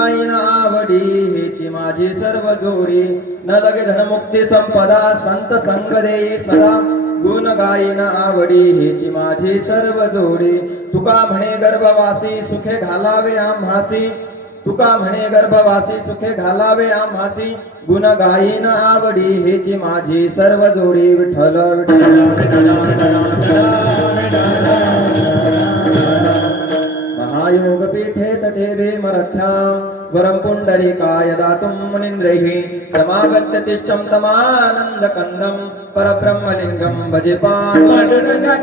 गाईन आवडी हेची माझी सर्व जोडी न लगे धनमुक्ती संपदा संत संग देई सदा गुण गाईन आवडी हेची माझी सर्व जोडी तुका म्हणे गर्भवासी सुखे घालावे आम्हासी तुका म्हणे गर्भवासी सुखे घालावे आम्हासी गुण गाईन आवडी हेची माझी सर्व जोडी विठ्ठल महायोग पीठे तटे भीमरथ्यां वरं पुंडरीकाय दातुं मुनीन्द्रैः समागत्य तिष्ठं तमानन्दकन्दं परब्रह्मलिङ्गं भजे पांडुरंगा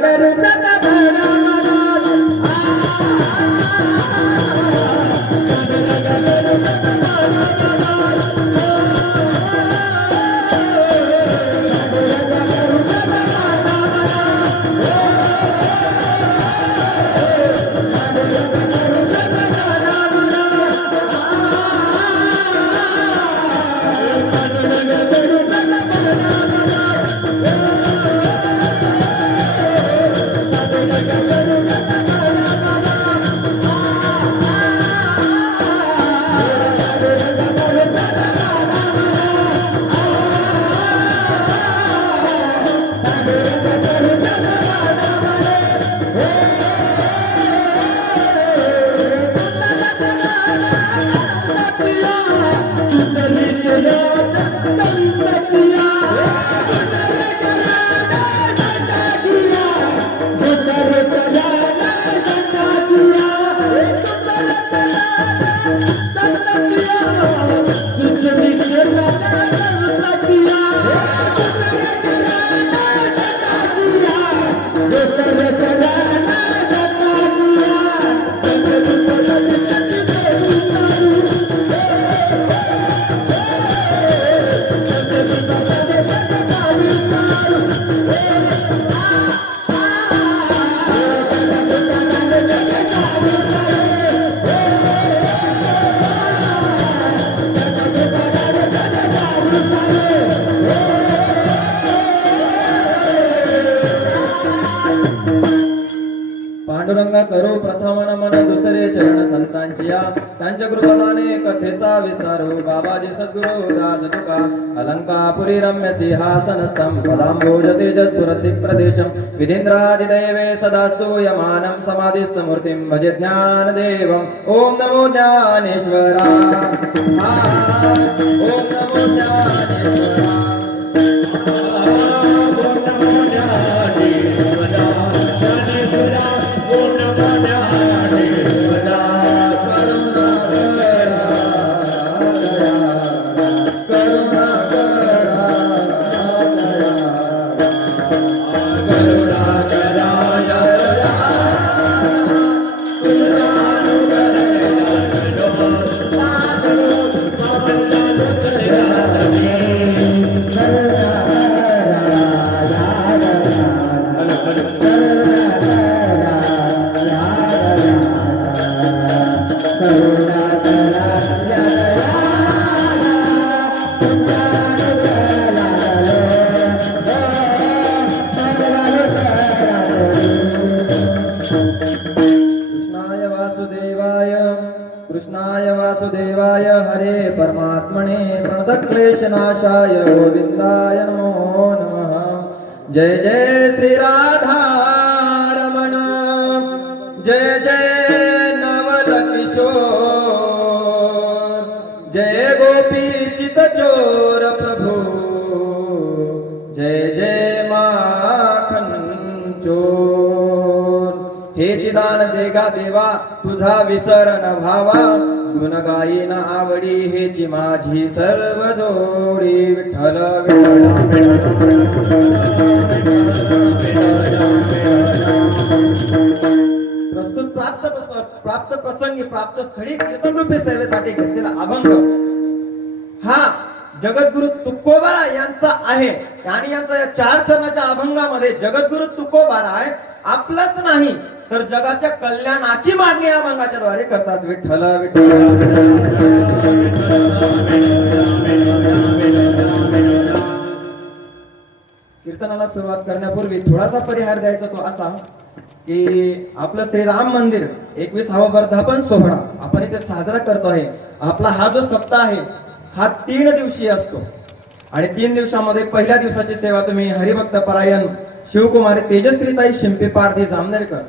करो प्रथम नमन दुसरे चरण संतांचिया त्यांच्या कृपादाने कथेचा विस्तार हो बाबाजी सद्गुरु दास तुका अलंकापुरी रम्य सिंहासनस्थं पदांबोज तेजस्फुरति प्रदेशं विधीन्द्रादिदैवे सदास्तु यमानं समाधिस्थ मूर्तिं भजे ज्ञानदेवं ओम नमो ज्ञानेश्वरा ओम नमो ज्ञानेश्वरा कृष्णाय वासुदेवाय हरे परमात्मने प्रणतक्लेशनाशाय गोविन्दाय नमो नमः। जय जय श्री राधा रमण जय जय नवल किशोर जय गोपी चित चोर प्रभु जय जय माखन चोर। हे चिदान देगा देवा तुझा विसर न भावा गुण गायीन आवडी हेची माझी सर्व जोडी विठ्ठल प्रस्तुत प्राप्त प्रसंगी प्राप्त स्थळी कीर्तन रूपी सेवेसाठी घेतलेला अभंग हा जगद्गुरु तुकोबारा यांचा आहे आणि यांचा या 4 चरणाच्या अभंगामध्ये जगद्गुरु तुकोबारा आहे आपलाच नाही तर जगाच्या कल्याणाची मागणी या अभंगाच्या द्वारे करतात विठ्ठल कीर्तनाला सुरुवात करण्यापूर्वी थोडासा परिहार द्यायचा तो असा की आपलं श्रीराम मंदिर 21वा वर्धापन सोहळा आपण इथे साजरा करतो आहे आपला हा जो सप्ताह आहे हा 3 दिवसीय असतो आणि 3 दिवसामध्ये पहिल्या दिवसाची सेवा तुम्ही हरिभक्त परायण शिवकुमारी तेजश्रीताई शिंपे पारधी जामनेरकर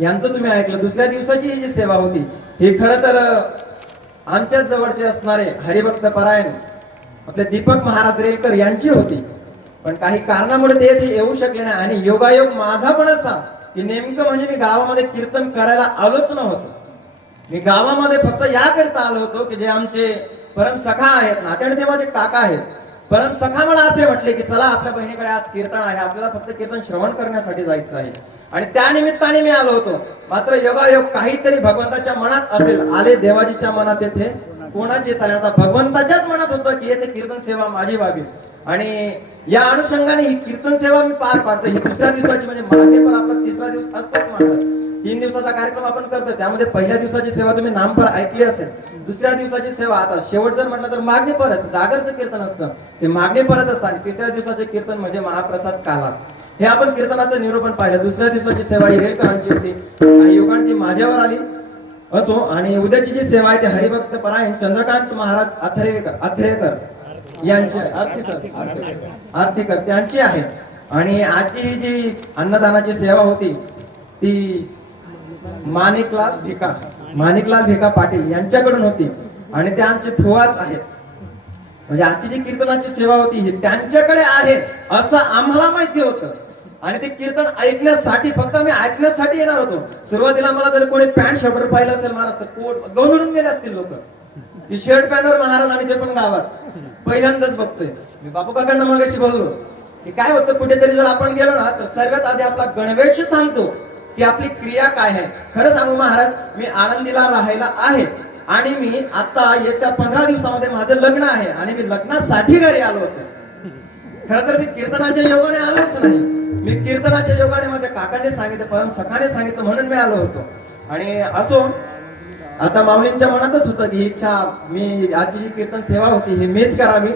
यांचं तुम्ही ऐकलं. दुसऱ्या दिवसाची ही जी सेवा होती ही खरं तर आमच्याच जवळचे असणारे हरिभक्त परायण आपले दीपक महाराज रेलकर यांची होती, पण काही कारणामुळे ते येथे येऊ शकले नाही. आणि योगायोग माझा पण असा की नेमकं म्हणजे मी गावामध्ये कीर्तन करायला आलोच नव्हतो. मी गावामध्ये फक्त याकरिता आलो होतो की जे आमचे परम सखा आहेत, नात्याने ते माझे काका आहेत, परम सखा मला असे म्हटले की चला आपल्या बहिणीकडे आज कीर्तन आहे, आपल्याला फक्त कीर्तन श्रवण करण्यासाठी जायचं आहे. आणि त्या निमित्ताने मी आलो होतो. मात्र योगायोग काहीतरी भगवंताच्या मनात असेल, आले देवाजीच्या मनात येथे कोणाचे चालेल. आता भगवंताच्याच मनात होतं की येथे कीर्तन सेवा माझी व्हावी आणि या अनुषंगाने ही कीर्तन सेवा मी पार पाडतो. ही दुसऱ्या दिवसाची म्हणजे मागे पण आपला तिसरा दिवस असतोच महाराज. 3 दिवसाचा कार्यक्रम आपण करतो, त्यामध्ये पहिल्या दिवसाची सेवा तुम्ही नामपर ऐकली असेल. दुसऱ्या दिवसाची सेवा आता शेवट जर म्हटलं तर मागणी परत जागरचं कीर्तन असतं, ते मागणी परत असतं. आणि तिसऱ्या दिवसाचे कीर्तन म्हणजे महाप्रसाद काला. हे आपण कीर्तनाचं निरूपण पाहिलं. दुसऱ्या दिवसाची सेवा ही रेलकरांची होती, काही योगाने ती माझ्यावर आली असो. आणि उद्याची जी सेवा आहे ती हरिभक्त परायण चंद्रकांत महाराज अथरेकर यांची आर्थिकर त्यांची आहे. आणि आजची ही जी अन्नदानाची सेवा होती ती माणिकलाल भिका पाटील यांच्याकडून होती आणि ते आमचे फुवाच आहेत. म्हणजे आजची जी कीर्तनाची सेवा होती ही त्यांच्याकडे आहे असं आम्हाला माहिती होतं. आणि ते कीर्तन ऐकण्यासाठी फक्त आम्ही ऐकण्यासाठी येणार होतो. सुरुवातीला मला जर कोणी पॅन्ट शर्ट पाहिलं असेल महाराज तर पोट गोंधळून गेले असतील लोक की शर्ट पॅन्टवर महाराज आणि ते पण गावात पहिल्यांदाच बघतोय. मी बापू काकांना मगाशी बोललो की काय होतं, कुठेतरी जर आपण गेलो ना तर सर्वात आधी आपला गणवेश सांगतो की आपली क्रिया काय आहे. खरं सांगू महाराज, मी आळंदीला राहायला आहे आणि मी आता येत्या 15 दिवसामध्ये माझं लग्न आहे आणि मी लग्नासाठी घरी आलो होतो. खरं तर मी कीर्तनाच्या योगाने आलोच नाही. मी कीर्तनाच्या योगाने माझ्या काकाने सांगितलं, परम सखाने सांगितलं म्हणून मी आलो होतो. आणि असो आता माऊलींच्या मनातच होतं की इच्छा मी आजची जी कीर्तन सेवा होती ही मीच करावी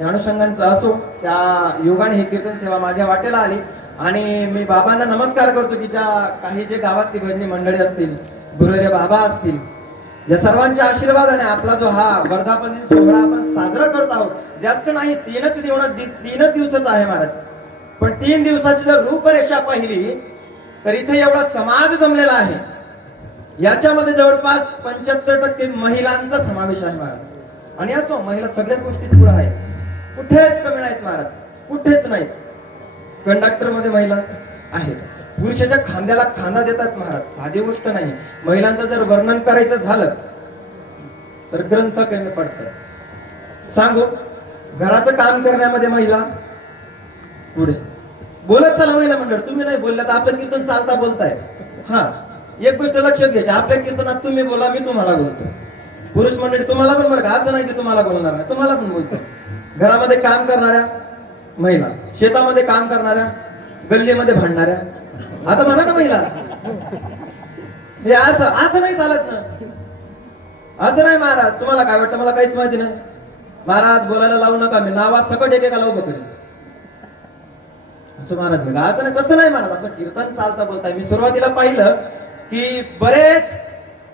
या अनुषंगांचं असो. त्या योगाने ही कीर्तन सेवा माझ्या वाटेला आली. आणि मी बाबांना नमस्कार करतो की ज्या काही जे गावातली भजनी मंडळी असतील, गुरुरे बाबा असतील, या सर्वांच्या आशीर्वादाने आपला जो हा वर्धापन दिन सोहळा आपण साजरा करत आहोत. जास्त नाही, 3च दिवसाचा आहे महाराज. पण 3 दिवसाची जर रूपरेषा पाहिली तर इथे एवढा समाज जमलेला आहे. याच्यामध्ये जवळपास 75% महिलांचा समावेश आहे महाराज. आणि असो महिला सगळ्याच गोष्टीत पुढे आहे, कुठेच कमी नाहीत महाराज, कुठेच नाहीत. कंडक्टर मध्ये महिला आहेत, पुरुषाच्या खांद्याला खांदा देतात महाराज, साधी गोष्ट नाही. महिलांचं जर वर्णन करायचं झालं तर ग्रंथ कमी पडतात. सांगू, घराचं काम करण्यामध्ये महिला पुढे. बोलत चला महिला मंडळ, तुम्ही नाही बोलला तर आपलं कीर्तन चालता बोलताय. हा एक गोष्ट लक्षात घ्यायची, आपल्या कीर्तनात तुम्ही बोला, मी तुम्हाला बोलतो. पुरुष मंडळी तुम्हाला पण बरं का, असं नाही की तुम्हाला बोलणार नाही, तुम्हाला पण बोलतो. घरामध्ये काम करणाऱ्या महिला, शेतामध्ये काम करणाऱ्या, गल्लीमध्ये भांडणाऱ्या, आता म्हणा ना महिला, हे असं नाही चालत ना. असं नाही महाराज, तुम्हाला काय वाटतं मला काहीच माहिती नाही महाराज, बोलायला लावू नका, मी नावा सकट एकेका लावू बकरी असं महाराज बघा. असं नाही, तसं नाही महाराज, आपण कीर्तन चालता बोलताय. मी सुरुवातीला पाहिलं की बरेच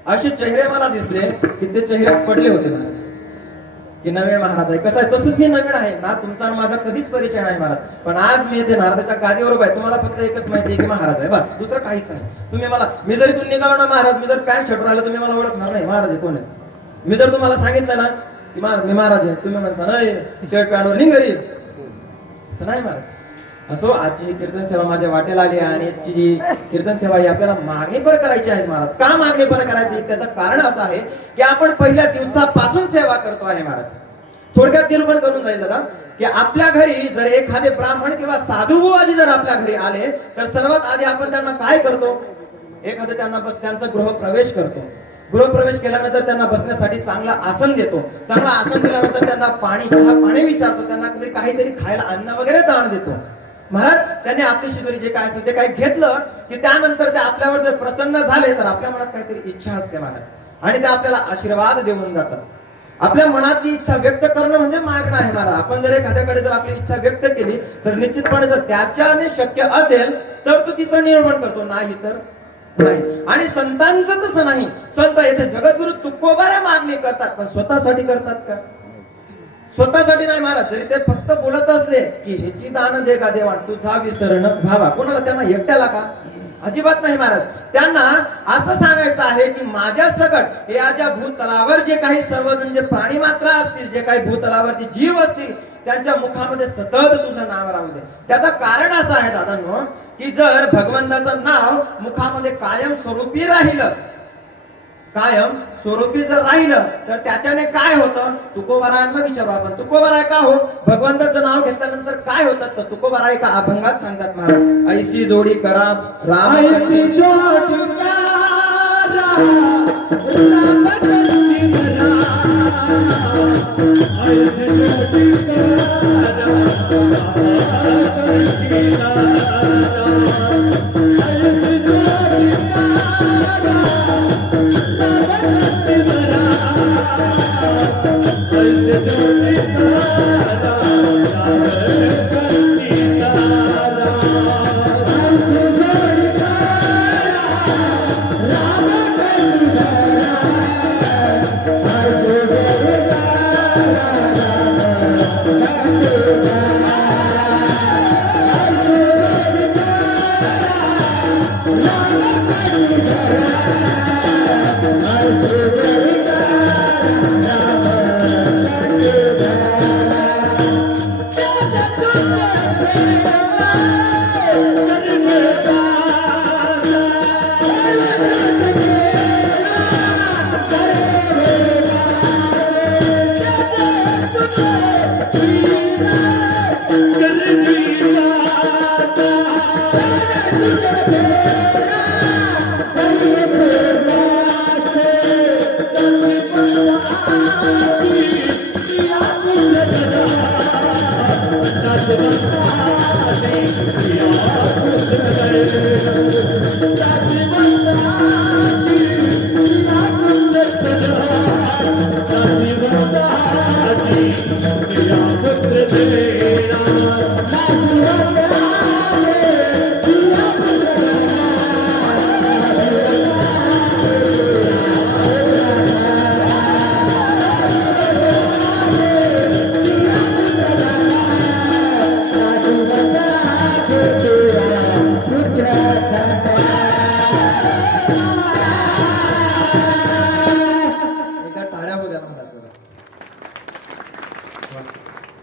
असे चेहरे मला दिसले की ते चेहरे पडले होते महाराज की नवीन महाराज आहे. कसं आहे, तसंच मी नवीन आहे ना, तुमचा आणि माझा कधीच परिचय नाही महाराज. पण आज मी इथे नारदाच्या गादीवर उभा आहे, तुम्हाला फक्त एकच माहिती आहे की महाराज आहे, बस, दुसरं काहीच नाही. तुम्ही मला, मी जर इथून निघालो ना महाराज, मी जर पॅन्ट शर्ट राहिलो तुम्ही मला ओळखणार नाही महाराज आहे कोण आहे. मी जर तुम्हाला सांगितलं ना की महाराज मी महाराज आहे, तुम्ही म्हणता नाही शर्ट पॅन्टवर निघ घरी, नाही महाराज. असो, आजची ही कीर्तन सेवा माझ्या वाटेला आली आहे आणि आजची जी कीर्तन सेवा ही आपल्याला मागणीपर करायची आहे महाराज. का मागणीपर करायची, त्याचं कारण असं आहे की आपण पहिल्या दिवसापासून सेवा करतो आहे महाराज. थोडक्यात निरूपण करून जाईल दादा की आपल्या घरी जर एखादे ब्राह्मण किंवा साधू बुवाजी जर आपल्या घरी आले तर सर्वात आधी आपण त्यांना काय करतो, एखादं त्यांचा गृहप्रवेश करतो. गृहप्रवेश केल्यानंतर त्यांना बसण्यासाठी चांगलं आसन देतो. चांगलं आसन दिल्यानंतर त्यांना पाणी विचारतो, त्यांना कधी काहीतरी खायला अन्न वगैरे दान देतो महाराज. त्यांनी आपली शिदोरी जे काय असेल ते काय घेतलं की त्यानंतर ते आपल्यावर जर प्रसन्न झाले तर आपल्या मनात काहीतरी इच्छा असते महाराज आणि ते आपल्याला आशीर्वाद देऊन जातात. आपल्या मनातली इच्छा व्यक्त करणं म्हणजे मागणं आहे महाराज. आपण जर एखाद्याकडे जर आपली इच्छा व्यक्त केली तर निश्चितपणे जर त्याच्याने शक्य असेल तर तो तिचं निरूपण करतो, नाही तर नाही. आणि संतांचं तसं नाही. संत येथे जगद्गुरु तुकोबारा मागणी करतात, पण स्वतःसाठी करतात का? स्वतःसाठी नाही महाराज. जरी ते फक्त बोलत असले की ह्याची दान दे का देवा, तुझा विसरण भावा, कोणाला? त्यांना एकट्याला का? अजिबात नाही महाराज. त्यांना असं सांगायचं आहे की माझ्या सकट या ज्या भूतलावर जे काही सर्वजण जे प्राणी मात्र असतील, जे काही भूतलावरती जीव असतील, त्यांच्या मुखामध्ये सतत तुझं नाव राहू दे. त्याचं कारण असं आहे दादांनो, की जर भगवंताचं नाव मुखामध्ये कायम स्वरूपी राहिलं, कायम स्वरूपी जर राहिलं, तर त्याच्याने काय होतं? तुकोबारायांना विचारू आपण, तुकोबाराय का हो? भगवंताचं नाव घेतल्यानंतर काय होतं? तर तुकोबाराय का अभंगात सांगतात महाराज, ऐसी जोडी करा राम, ऐसी जोडी करा राम कटी करा, ऐसी जोडी करा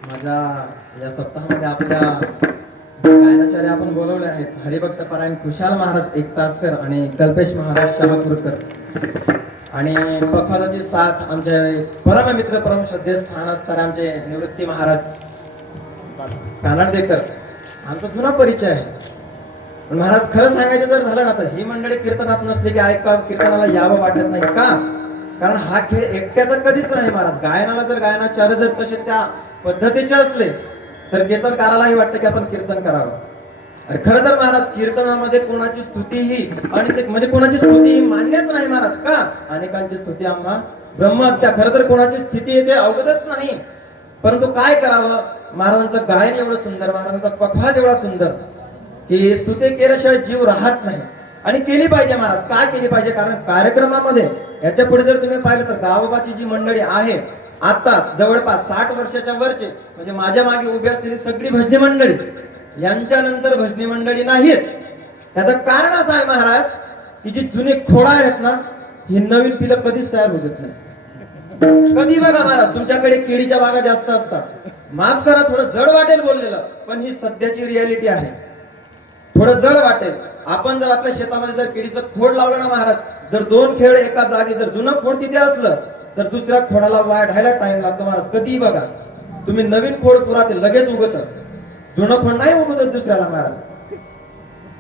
माझ्या या सप्ताहामध्ये आपल्या गायनाचार्य आपण बोलवले आहेत, हरिभक्त परायण खुशाल महाराज एकतासकर आणि कल्पेश महाराज शाहपूरकर, आणि पखवाजाची साथ आमचे परममित्र परम श्रद्धेय स्थान असणारे आमचे निवृत्ती महाराज कानाडदेकर. आमचा जुना परिचय आहे. पण महाराज खरं सांगायचं जर झालं ना, तर ही मंडळी कीर्तनात नसली की ऐका कीर्तनाला यावं वाटत नाही का? कारण हा खेळ एकट्याचा कधीच नाही महाराज. गायनाला जर गायनाचार्य जर तसे त्या पद्धतीचे असले तर कीर्तनकारालाही वाटतं की आपण कीर्तन करावं. अरे खरं तर महाराज कीर्तनामध्ये कोणाची स्तुती ही आणि ते म्हणजे कोणाची स्तुती ही मान्यच नाही महाराज. का? अनेकांची स्तुती आम्हा ब्रह्महत्या. खरं तर कोणाची स्थिती येते अवगतच नाही. परंतु काय करावं, महाराजांचं गायन एवढं सुंदर, महाराजांचा पखवाज एवढा सुंदर की स्तुती केल्याशिवाय जीव राहत नाही. आणि केली पाहिजे महाराज. काय केली पाहिजे? कारण कार्यक्रमामध्ये याच्या पुढे जर तुम्ही पाहिलं तर गावोबाची जी मंडळी आहे आता जवळपास 60 वर्षाच्या वरचे, म्हणजे माझ्या मागे उभी असलेली सगळी भजनी मंडळी, यांच्या नंतर भजनी मंडळी नाहीत. त्याचं कारण असं आहे महाराज की जी जुनी खोडा आहेत ना, ही नवीन पिलं कधीच तयार होत नाही. कधी बघा महाराज, तुमच्याकडे केळीच्या बागा जास्त असतात. माफ करा, थोडं जड वाटेल बोललेलं, पण ही सध्याची रियालिटी आहे. थोडं जड वाटेल. आपण जर आपल्या शेतामध्ये जर केळीचं खोड लावलं ना महाराज, जर 2 खेळ एका जागी, जर जुनं खोड तिथे असलं तर दुसऱ्या खोडाला वाढायला टाइम लागतो महाराज. कधी बघा तुम्ही नवीन खोड पुरा ते लगेच उगत, जुनं खोड नाही उगत दुसऱ्याला महाराज.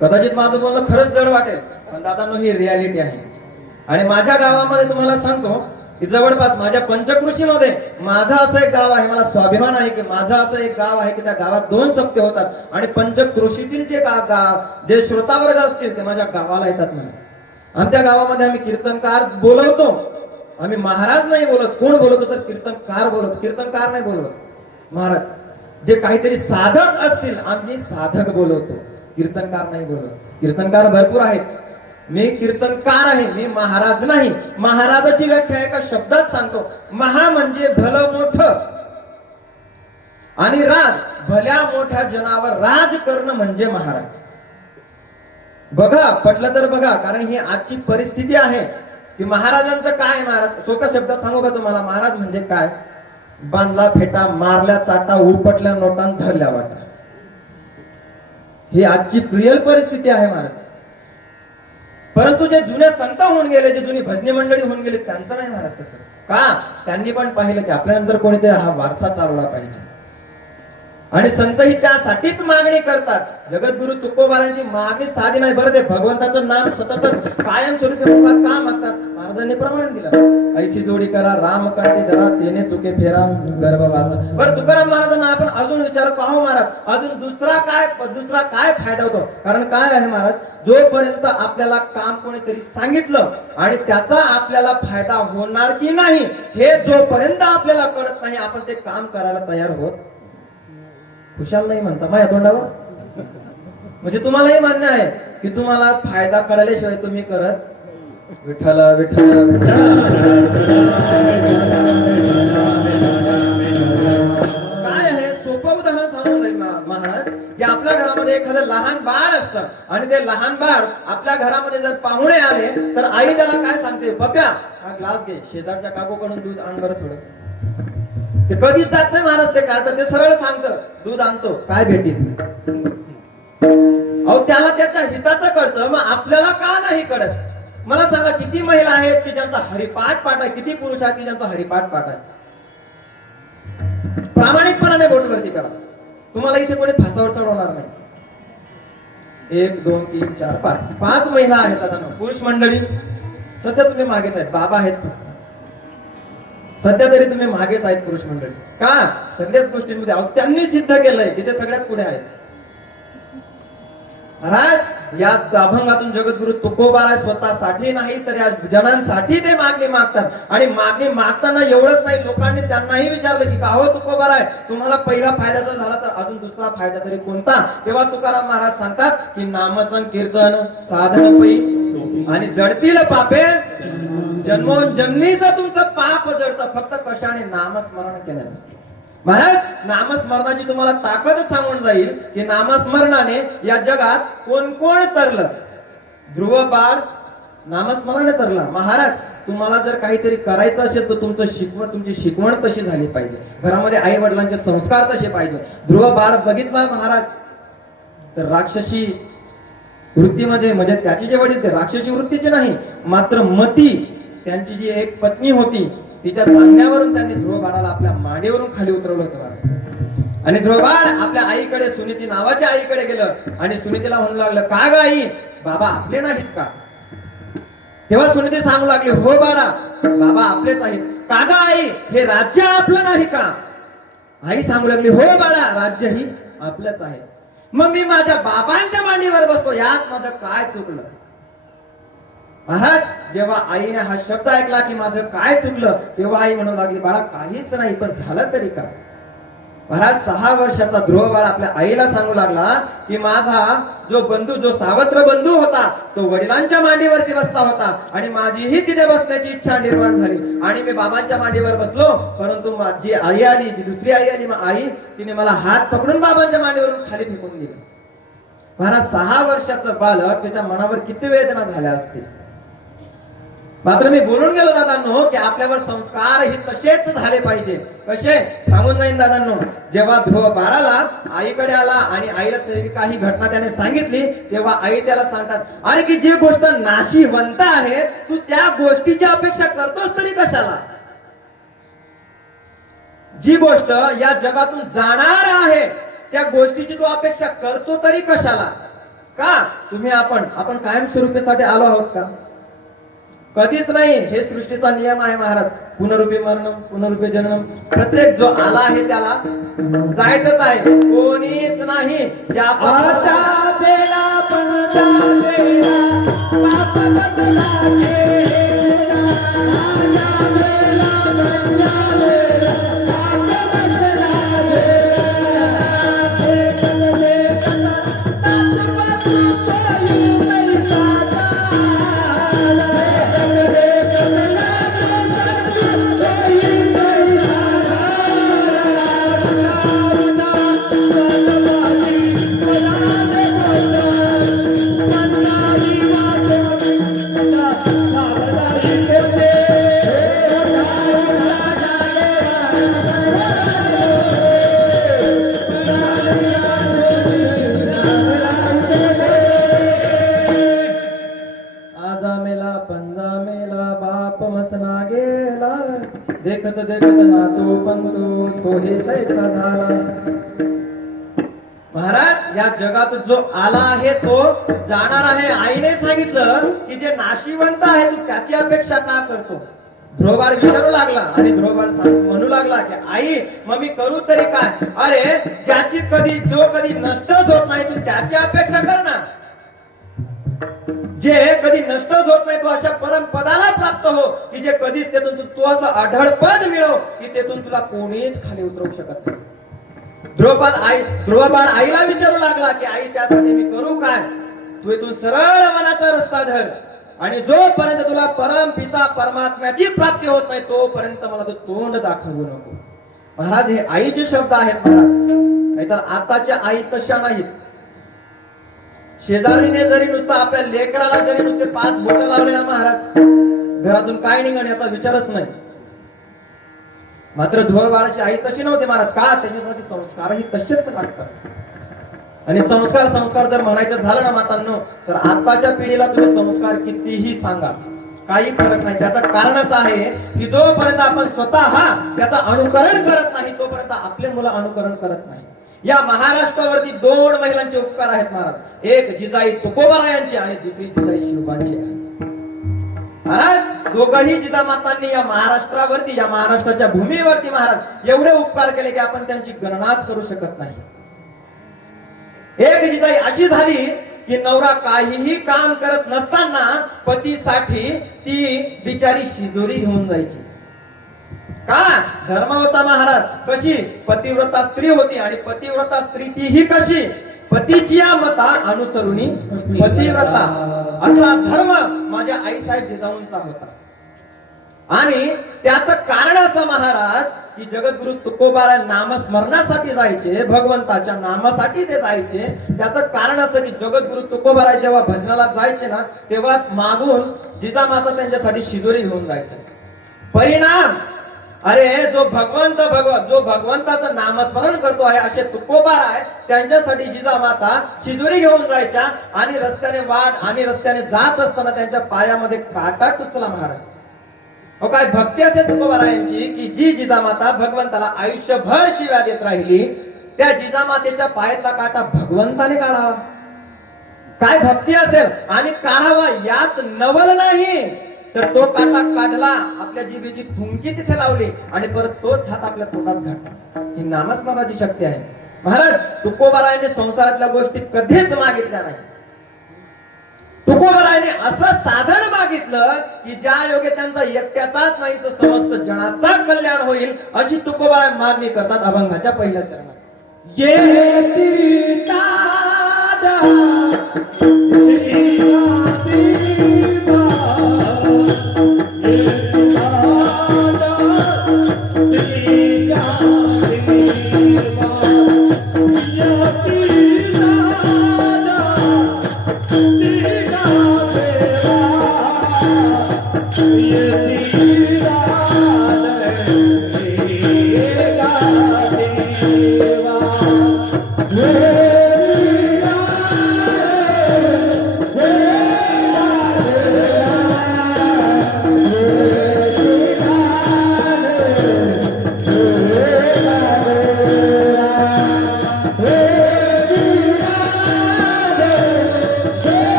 कदाचित माझं बोलणं खरंच जड वाटेल, पण दादांनो ही रियालिटी आहे. आणि माझ्या गावामध्ये तुम्हाला सांगतो की जवळपास माझ्या पंचकृषीमध्ये माझं असं एक गाव आहे, मला स्वाभिमान आहे की माझं असं एक गाव आहे की त्या गावात 2 सप्ते होतात. आणि पंचकृषीतील जे श्रोतावर्ग असतील ते माझ्या गावाला येतात. मला आमच्या गावामध्ये आम्ही कीर्तनकार बोलवतो. आम्ही महाराज नाही बोलत. कोण बोलवतो? तर कीर्तनकार बोलवतो. कीर्तनकार नाही बोलवत महाराज. जे काहीतरी साधक असतील आम्ही साधक बोलवतो, कीर्तनकार नाही बोलवत. कीर्तनकार भरपूर आहेत, मी कीर्तनकार आहे, मी महाराज नाही. महाराजाची व्याख्या एका शब्दात सांगतो, महा म्हणजे भलं मोठं आणि राज, भल्या मोठ्या जनावर राज करणं म्हणजे महाराज. बघा, पटलं तर बघा, कारण ही आजची परिस्थिती आहे की महाराजांचं काय. महाराज सोप्या शब्दात सांगू का तुम्हाला, महाराज म्हणजे काय? बांधला फेटा, मारल्या चाटा, उपटल्या नोटां, धरल्या वाटा. ही आजची रिअल परिस्थिती आहे महाराज. परंतु जे जुने संत होऊन गेले, जे जुनी भजनी मंडळी होऊन गेली, त्यांचं नाही महाराज तसं. का? त्यांनी पण पाहिलं की आपल्यानंतर कोणीतरी हा वारसा चालवला पाहिजे. आणि संत ही त्यासाठीच मागणी करतात. जगद्गुरु तुकोबारांची मागणी साधी नाही बरं. ते भगवंताचं नाम सततच कायमस्वरूपी मुखात का मागतात? महाराजांनी प्रमाण दिलं, ऐशी जोडी करा राम काठी धरा, तेने चुके फेरा गर्भवासा. बरं, तुकाराम महाराजांना आपण अजून विचार पाहू महाराज, अजून दुसरा काय फायदा होतो? कारण काय आहे महाराज, जोपर्यंत आपल्याला काम कोणीतरी सांगितलं आणि त्याचा आपल्याला फायदा होणार की नाही हे जोपर्यंत आपल्याला कळत नाही, आपण ते काम करायला तयार होत खुशाल नाही म्हणता माझ्या तोंडावर. म्हणजे तुम्हालाही मान्य आहे की तुम्हाला फायदा कळल्याशिवाय तुम्ही करत विठ्ठल विठ्ठल काय आहे. सोपं उदाहरण सांगून जाईल महाराज की आपल्या घरामध्ये एखादं लहान बाळ असतं आणि ते लहान बाळ आपल्या घरामध्ये जर पाहुणे आले तर आई त्याला काय सांगते, पप्या हा ग्लास घे, शेजारच्या काकूकडून दूध आण बरं थोडं. ते कधीच जात नाही महाराज ते कार्ट, ते सरळ सांगतं दूध आणतो, काय भेटील. अहो त्याला त्याच्या हिताचं कळतं, मग आपल्याला का नाही कळत? मला सांगा, किती महिला आहेत की ज्यांचा हरिपाठ पाठ आहे, किती पुरुष आहेत की ज्यांचा हरिपाठ पाठ आहे? प्रामाणिकपणाने बोटवरती करा, तुम्हाला इथे कोणी फासावर चढवणार नाही. 1 2 3 4 5 महिला आहेत. आता पुरुष मंडळी सध्या तुम्ही मागेच आहेत, बाबा आहेत सध्या तरी तुम्ही मागेच आहेत पुरुष मंडळी. का? सगळ्याच गोष्टींमध्ये त्यांनी सिद्ध केलंय की ते सगळ्यात पुढे आहेत. महाराज या अभंगातून जगद्गुरु तुकोबाराय स्वतःसाठी नाही तर या जनांसाठी ते मागणी मागतात. आणि मागणी मागताना एवढंच नाही, लोकांनी त्यांनाही विचारलं की का हो तुकोबाराय, तुम्हाला पहिला फायदा जर झाला तर अजून दुसरा फायदा तरी कोणता? तेव्हा तुकाराम महाराज सांगतात की नामसंकीर्तन साधन पै आणि जडतील पापे जन्मोजन्मीचं तुमचं पाप जडतं फक्त कशाने? नामस्मरण केल्याने. महाराज नामस्मरणाची तुम्हाला ताकद सांगून जाईल की नामस्मरणाने या जगात कोण कोण तरलं. ध्रुव बाळ नामस्मरणाने तरला. महाराज तुम्हाला जर काहीतरी करायचं असेल तर तुमची शिकवण तशी झाली पाहिजे, घरामध्ये आई वडिलांचे संस्कार तसे पाहिजे. ध्रुव बाळ बघितला महाराज तर राक्षसी वृत्तीमध्ये, म्हणजे त्याचे जे वडील ते राक्षसी वृत्तीचे नाही, मात्र मती त्यांची जी एक पत्नी होती तिच्या सांगण्यावरून त्यांनी ध्रुव बाळाला आपल्या मांडीवरून खाली उतरवलं होतं. आणि ध्रुव बाळ आपल्या आईकडे, सुनीती नावाच्या आईकडे गेलं आणि सुनीतीला म्हणू लागलं, का ग आई, बाबा आपले नाहीत का? तेव्हा सुनीती सांगू लागली, हो बाळा बाबा आपलेच आहेत. का ग आई, हे राज्य आपलं नाही का? आई सांगू लागली, हो बाळा राज्यही आपलंच आहे. मग मी माझ्या बाबांच्या मांडीवर बसतो, यात माझं काय चुकलं? महाराज जेव्हा आईने हा शब्द ऐकला की माझं काय चुकलं, तेव्हा आई म्हणू लागली, बाळा काहीच नाही, पण झालं तरी का? महाराज 6 वर्षाचा ध्रुव बाळ आपल्या आईला सांगू लागला की माझा जो बंधू, जो सावत्र बंधू होता तो वडिलांच्या मांडीवरती बसला होता आणि माझीही तिथे बसण्याची इच्छा निर्माण झाली आणि मी बाबांच्या मांडीवर बसलो, परंतु जी आई आली, जी दुसरी आई आली, आई तिने मला हात पकडून बाबांच्या मांडीवरून खाली फेकून दिलं. महाराज 6 वर्षाचं बालक, त्याच्या मनावर किती वेदना झाल्या असतील. मात्र मी बोलून गेलो दादांनो की आपल्यावर संस्कार ही तसेच झाले पाहिजे. कसे? सांगून जाईन दादांनो. जेव्हा ध्रुव बाळाला आईकडे आला आणि आईला काही घटना त्याने सांगितली, तेव्हा आई त्याला सांगतात, अरे की जी गोष्ट नाशिवंत आहे तू त्या गोष्टीची अपेक्षा करतोस तरी कशाला? जी गोष्ट या जगातून जाणार आहे त्या गोष्टीची तू अपेक्षा करतो तरी कशाला? का? तुम्ही आपण कायमस्वरूपीसाठी आलो आहोत का? कधीच नाही. हे सृष्टीचा नियम आहे महाराज. पुनरुपी मरणम पुनरुपी जन्म. प्रत्येक जो आला आहे त्याला जायचंच आहे. कोणीच नाही. आजा मेला पंजा मेला बाप मसना गेला देखत देखत नातू पंतू तो हे तैसा झाला. महाराज या जगात जो आला आहे तो जाणार आहे. आईने सांगितलं की जे नाशिवंत आहे तू त्याची अपेक्षा का करतो. ध्रुवबाळ विचारू लागला आणि ध्रुवबाळ म्हणू लागला की आई मग मी करू तरी काय. अरे ज्याची जो कधी नष्टच होत नाही तू त्याची अपेक्षा कर ना. जे कधी नष्टच होत नाही तो अशा परमपदाला प्राप्त हो की जे कधीच तेथून तू असं आढळपद मिळव की तेथून तुला कोणीच खाली उतरवू शकत नाही. ध्रुवबाळ आईला विचारू लागला की आई त्यासाठी मी करू काय. तू इथून सरळ मनाचा रस्ता धर आणि जोपर्यंत तुला परम पिता परमात्म्याची प्राप्ती होत नाही तोपर्यंत मला तू तोंड दाखवू नको. महाराज हे आईचे शब्द आहेत महाराज. नाहीतर आताच्या आई तशा नाहीत. शेजारीने जरी नुसतं आपल्या लेकराला जरी नुसते 5 बोट लावले ना महाराज घरातून काय निघण याचा विचारच नाही. मात्र ध्रुवबाळाची आई तशी नव्हती महाराज. का त्याच्यासाठी संस्कारही तसेच लागतात. आणि संस्कार जर म्हणायचं झालं ना मातांनो तर आताच्या पिढीला तुम्ही संस्कार कितीही सांगा काही फरक नाही. त्याचं कारण असं आहे की जोपर्यंत आपण स्वतः त्याचं अनुकरण करत नाही तोपर्यंत आपले मुलं अनुकरण करत नाही. या महाराष्ट्रावरती 2 महिलांचे उपकार आहेत महाराज. एक जिजाई तुकोबारायांचे आणि दुसरी जिजाई शिवबांची आहे. महाराज दोघही जिजामातांनी या महाराष्ट्रावरती या महाराष्ट्राच्या भूमीवरती महाराज एवढे उपकार केले की आपण त्यांची गणनाच करू शकत नाही. एक जिजाई अशी झाली की नवरा काहीही काम करत नसताना पतीसाठी ती बिचारी शिजोरी घेऊन जायची. का धर्म होता महाराज. कशी पतिव्रता स्त्री होती आणि पतिव्रता स्त्री तीही कशी पतीची मता अनुसरुणी पतिव्रता असा धर्म माझ्या आईसाहेब जिजाऊंचा होता. आणि त्याचं कारण असं महाराज की जगद्गुरु तुकोबारा नामस्मरणासाठी जायचे भगवंताच्या नामासाठी ते जायचे. त्याचं कारण असं की जगद्गुरु तुकोबारा जेव्हा भजनाला जायचे ना तेव्हा मागून जिजामाता त्यांच्यासाठी शिदोरी घेऊन जायचे. परिणाम अरे जो भगवंताचं नामस्मरण करतो आहे असे तुकोबार आहे त्यांच्यासाठी जिजामाता शिजोरी घेऊन जायच्या. आणि रस्त्याने जात असताना त्यांच्या पायामध्ये काटा टुचला महाराज. हो काय भक्ती असे तुकोबारायांची की जी जिजामाता भगवंताला आयुष्यभर शिव्या देत राहिली त्या जिजामातेच्या पायातला काटा भगवंताने काढावा. काय भक्ती असेल आणि काढावा यात नवल नाही. तर तो काटा काढला आपल्या जिभेची थुंकी तिथे लावली आणि परत तोच हात आपल्या तोंडात घातला. ही नामस्मरणाची शक्ती आहे महाराज. तुकोबारायाने संसारातल्या गोष्टी कधीच मागितल्या नाही. तुकोबारायाने असं साधन मागितलं की ज्या योगे त्यांचा एकट्याचाच नाही तर समस्त जनाचा कल्याण होईल अशी तुकोबाराय मागणी करतात अभंगाच्या पहिल्या चरणात.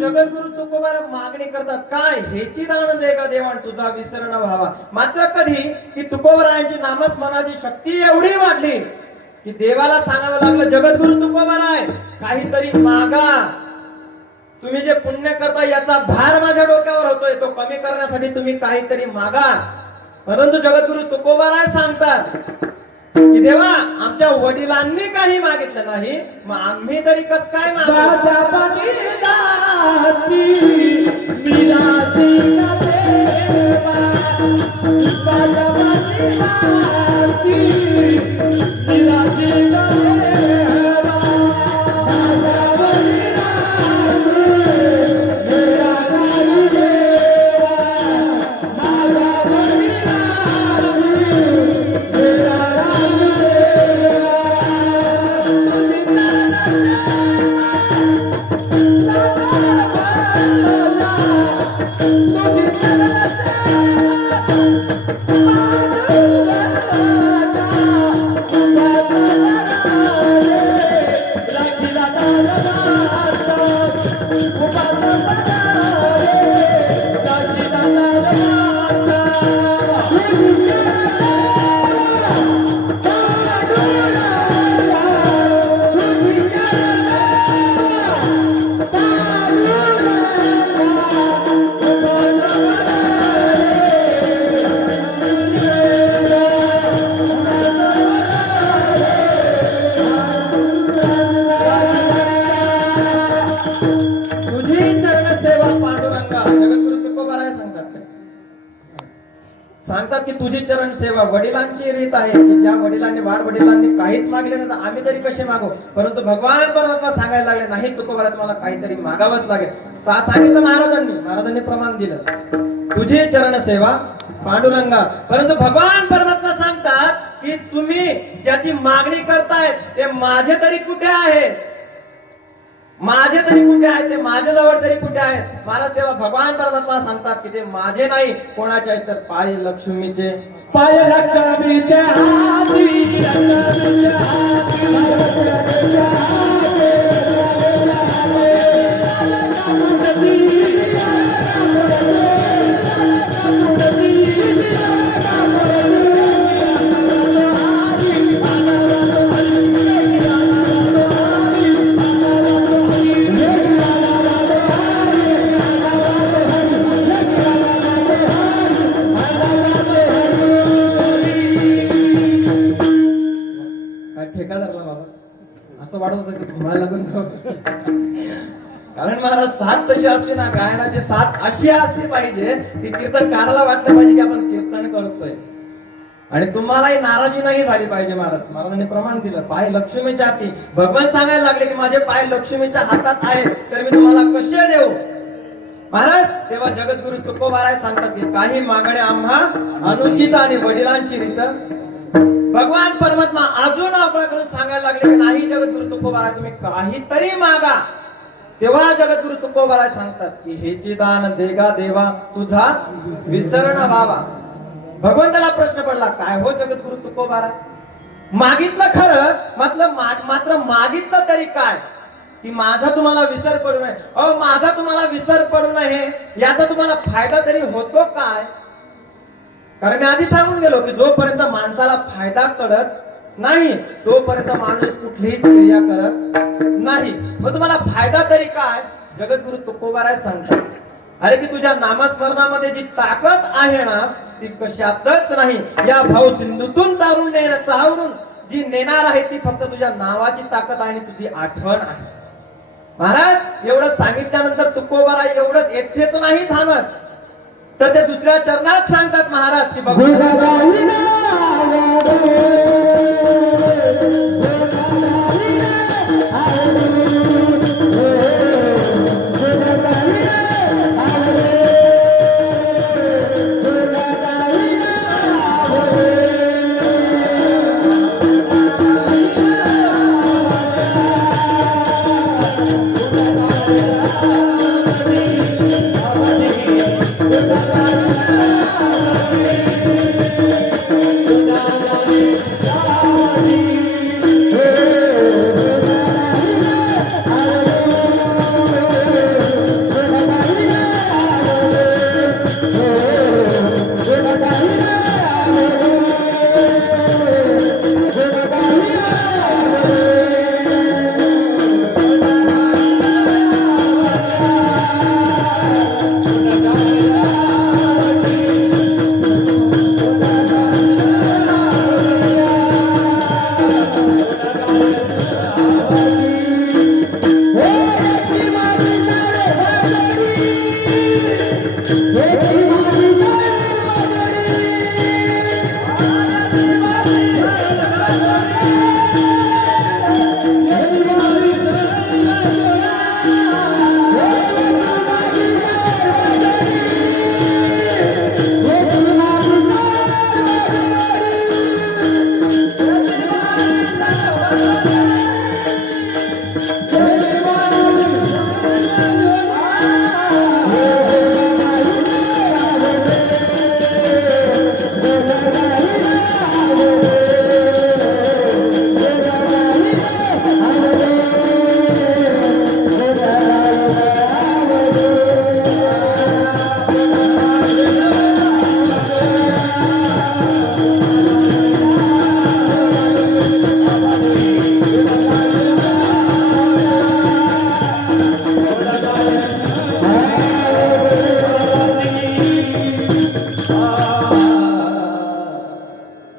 जगद्गुरु तुकोबाला मागणी करतात काय हेची दान दे का देवाण तुझा विसरण व्हावा. मात्र कधी की तुकोबरायांची नामस्मरणाची शक्ती एवढी वाढली की देवाला सांगावं लागलं जगद्गुरु तुकोबराय काहीतरी मागा. तुम्ही जे पुण्य करता याचा भार माझ्या डोक्यावर होतोय तो कमी करण्यासाठी तुम्ही काहीतरी मागा. परंतु जगद्गुरु तुकोबराय सांगतात की देवा आमच्या वडिलांनी काही मागितलं नाही मग आम्ही तरी कस काय सांगतात की तुझी चरण सेवा वडिलांची रीत आहे की ज्या वडिलांनी वडिलांनी काहीच मागले नाही आम्ही तरी कसे मागू. परंतु भगवान परमात्मा सांगायला लागले नाही तुकोबरा तुम्हाला काहीतरी मागावंच लागेल. सांगितलं महाराजांनी प्रमाण दिलं तुझी चरण सेवा पांडुरंगा. परंतु भगवान परमात्मा सांगतात की तुम्ही ज्याची मागणी करतायत ते माझे तरी कुठे आहे माझे तरी कुठे आहे ते माझ्याजवळ तरी कुठे आहे. महाराज तेव्हा भगवान परमात्मा सांगतात की ते माझे नाही कोणाचे आहेत तर पाय लक्ष्मीचे पाय लक्ष्मीचे हाती कारण महाराज साथ तशी असली ना गायनाची साथ अशी असली पाहिजे की कीर्तनकाराला वाटलं पाहिजे की आपण कीर्तन करतोय आणि तुम्हालाही नाराजी नाही झाली पाहिजे. महाराजांनी प्रमाण दिलं पाय लक्ष्मीच्या हाती. भगवान सांगायला लागले की माझे पाय लक्ष्मीच्या हातात आहेत तर मी तुम्हाला कसे देऊ. महाराज तेव्हा जगद्गुरु तुकोबाराय सांगतात की काही मागणे आम्हा अनुचित आणि वडिलांची रीत. भगवान परमात्मा अजून आपला करून सांगायला लागले की नाही जगद्गुरु तुकोबाराय तुम्ही काहीतरी मागा. तेव्हा जगद्गुरु तुकोबाराय सांगतात की हेची दान देगा देवा तुझा विसरण व्हावा. भगवंताला प्रश्न पडला काय हो जगद्गुरु तुकोबाराय मागितलं खरं मात्र मागितलं तरी काय की माझा तुम्हाला विसर पडू नये. माझा तुम्हाला विसर पडू नये याचा तुम्हाला फायदा तरी होतो काय. कारण मी आधी सांगून गेलो की जोपर्यंत माणसाला फायदा कळत नाही तोपर्यंत माणूस कुठलीच क्रिया करत नाही. मग तुम्हाला फायदा तरी काय? जगद्गुरु तुकोबाराय सांगतात, अरे की तुझ्या नामस्मरणामध्ये जी ताकद आहे ना ती कशातच नाही. या भाऊ सिंधूतून तारून जी नेणार आहे ती फक्त तुझ्या नावाची ताकद आहे आणि तुझी आठवण आहे. महाराज एवढं सांगितल्यानंतर तुकोबाराय एवढंच येथेच नाही थांबत, तर ते दुसऱ्या चरणात सांगतात महाराज की बघू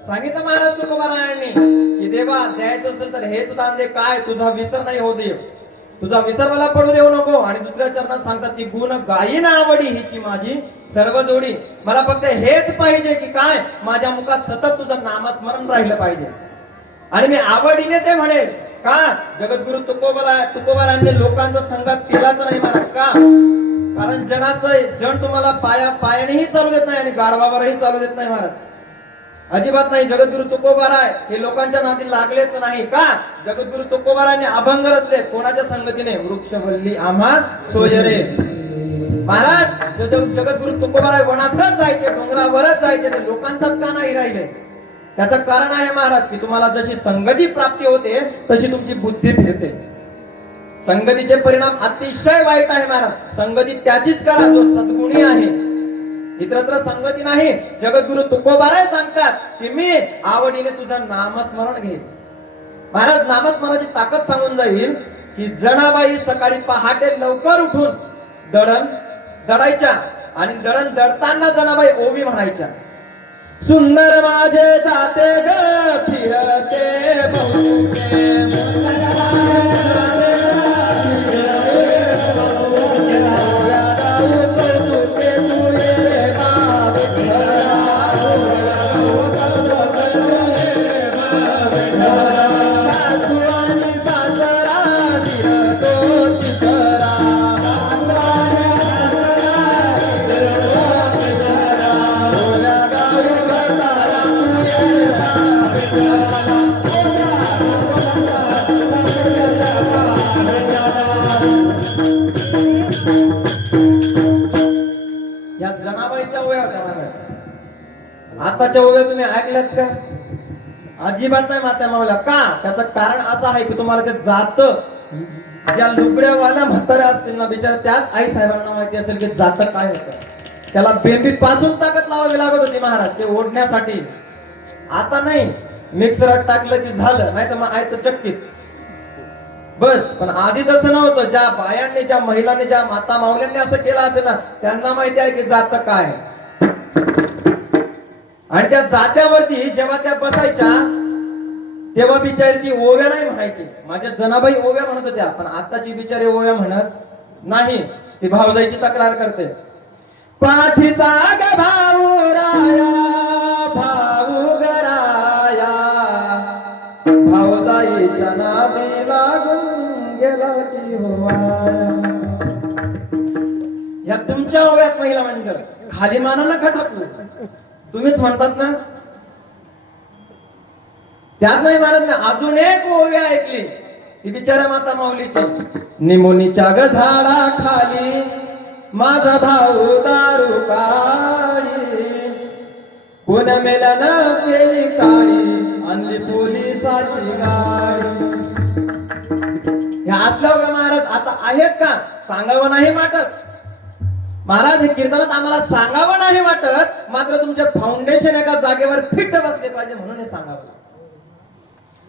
सांगितलं महाराज तुकोबारायांनी की देवा द्यायचं असेल तर हेच दान दे, काय तुझा विसर नाही होऊ दे, तुझा विसर मला पडू देऊ नको. आणि दुसऱ्या चरणात सांगतात की गुण गायी ना आवडी हिची माझी सर्व जोडी. मला फक्त हेच पाहिजे की काय माझ्या मुखात सतत तुझं नामस्मरण राहिलं पाहिजे आणि मी आवडीने ते म्हणेल. का? जगद्गुरु तुकोबारायांनी लोकांचा संघात केलाच नाही महाराज. का? कारण जन तुम्हाला पायानेही चालू देत नाही आणि गाढवावरही चालू देत नाही महाराज, अजिबात नाही. जगद्गुरु तुकोबाराय हे लोकांच्या नादी लागलेच नाही. का? जगद्गुरु तुकोबारायांनी अभंग रचले कोणाच्या संगतीने? वृक्षवल्ली आम्हा सोयरे. महाराज जगद्गुरु तुकोबाराय वनातच जायचे, डोंगरावरच जायचे, ते लोकांतात का नाही राहिले? त्याचं कारण आहे महाराज की तुम्हाला जशी संगती प्राप्ती होते तशी तुमची बुद्धी फिरते. संगतीचे परिणाम अतिशय वाईट आहे महाराज. संगती त्याचीच करा जो सद्गुणी आहे, इतरत्र संगती नाही. जगद्गुरु तुकोबाराय सांगतात की मी आवडीने तुझं नामस्मरण घेईन. महाराज नामस्मरणाची ताकद सांगून जाईल की जनाबाई सकाळी पहाटे लवकर उठून दळण दळायच्या आणि दळण दळताना जनाबाई ओवी म्हणायच्या, सुंदर माझे जाते ग फिरते बहुते या जनाबाईच्या ओव्या होत्या महाराज. आताच्या ओव्या तुम्ही ऐकल्यात का? अजिबात नाही मात्या मावल्या. का? त्याचं कारण असं आहे की तुम्हाला ते जात ज्या लुगड्यावाल्या म्हाताऱ्या असतील ना बिचार त्याच आई साहेबांना माहिती असेल की जात काय होतं. त्याला बेंबी पासून ताकद लावावी लागत होती महाराज ते ओढण्यासाठी. आता नाही, मिक्सरात टाकलं की झालं, नाही तर मग आहे तर चक्कीत बस. पण आधी तसं नव्हतं. ज्या बायांनी, ज्या महिलांनी, ज्या माता माऊल्यांनी असं केलं असेल ना, त्यांना माहिती आहे की जातं काय. आणि त्या जात्यावरती जेव्हा त्या बसायच्या तेव्हा बिचारी ती ओव्या नाही म्हणायची. माझ्या जनाबाई ओव्या म्हणत होत्या, पण आताची बिचारी ओव्या म्हणत नाही. ती भावजाईची तक्रार करते. पाठीचा ग भाऊ राया, भाऊ गराया, भावजाईच्या नादी लागून गेला की होवाया. या तुमच्या ओव्यात महिला मंडळ खाली माना नका टाकू. तुम्हीच म्हणतात ना, त्यात नाही मारत ना. अजून एक ओवी ऐकली ती बिचारा माता माऊलीची. निमोनीच्या ग झाडा खाली माझा भाऊ दारू काढी, कोण मेला न केली काळी, आणली पोलिसाची गाडी. ह्या असल्या का महाराज आता आहेत का? सांगावं नाही वाटत महाराज. हे कीर्तनात आम्हाला सांगावं नाही वाटत, मात्र तुमचे फाउंडेशन एका जागेवर फिट बसले पाहिजे म्हणून हे सांगावं.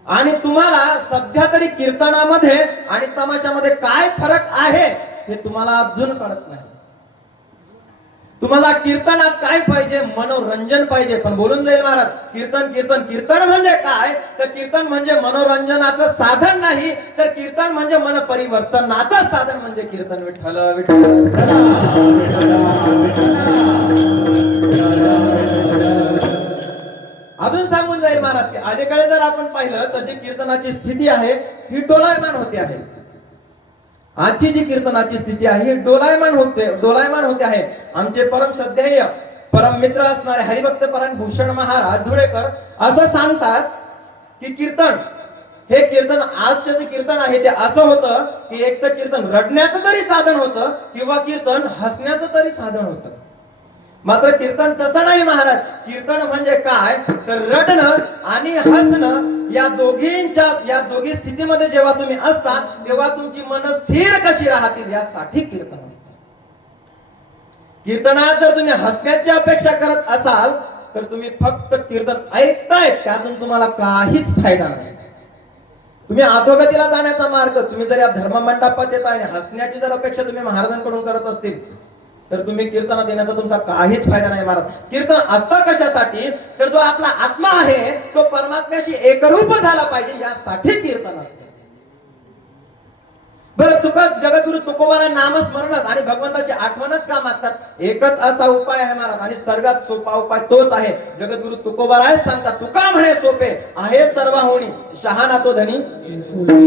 आणि तुम्हाला सध्या तरी कीर्तनामध्ये आणि तमाशामध्ये काय फरक आहे हे तुम्हाला अजून कळत नाही. तुम्हाला कीर्तनात काय पाहिजे? मनोरंजन पाहिजे. पण बोलून जाईल महाराज, कीर्तन कीर्तन कीर्तन म्हणजे काय? तर कीर्तन म्हणजे मनोरंजनाचं साधन नाही, तर कीर्तन म्हणजे मन परिवर्तनाचं साधन. म्हणजे कीर्तन विठ्ठल विठ्ठल. अजून सांगून जाईल महाराज की अलीकडे जर आपण पाहिलं तर जी कीर्तनाची स्थिती आहे ही डोलायमान होते आहे. आजची जी कीर्तनाची स्थिती आहे ही डोलायमान होते आहे. आमचे परम श्रद्धेय परम मित्र असणारे हरिभक्त परायण भूषण महाराज धुळेकर असं सांगतात की कीर्तन हे कीर्तन, आजचं जे कीर्तन आहे ते असं होतं की एक तर कीर्तन रडण्याचं तरी साधन होतं किंवा कीर्तन हसण्याचं तरी साधन होतं. मात्र कीर्तन तसं नाही महाराज. कीर्तन म्हणजे काय? तर रडणं आणि हसणं या दोघी स्थितीमध्ये जेव्हा तुम्ही असता तेव्हा तुमची मन स्थिर कशी राहतील यासाठी कीर्तन असतं. कीर्तनात जर तुम्ही हसण्याची अपेक्षा करत असाल तर तुम्ही फक्त कीर्तन ऐकताय, त्यातून तुम्हाला काहीच फायदा नाही. तुम्ही अधोगतीला जाण्याचा मार्ग तुम्ही जर या धर्म मंडपात येता आणि हसण्याची जर अपेक्षा तुम्ही महाराजांकडून करत असतील तर तुम्ही कीर्तनात येण्याचा तुमचा काहीच फायदा नाही महाराज. कीर्तन असतं कशासाठी? तर जो आपला आत्मा आहे तो परमात्म्याशी एकरूप झाला पाहिजे यासाठी कीर्तन असतं. बरं, जगद्गुरु तुकोबाराय नामस्मरणात आणि भगवंताची आठवणच का मागतात? एकच असा उपाय आहे महाराज आणि सर्वात सोपा उपाय तोच आहे. जगद्गुरु तुकोबाराय सांगतात, तुका म्हणे सोपे आहे सर्व होणी, शहाणा तो धनी.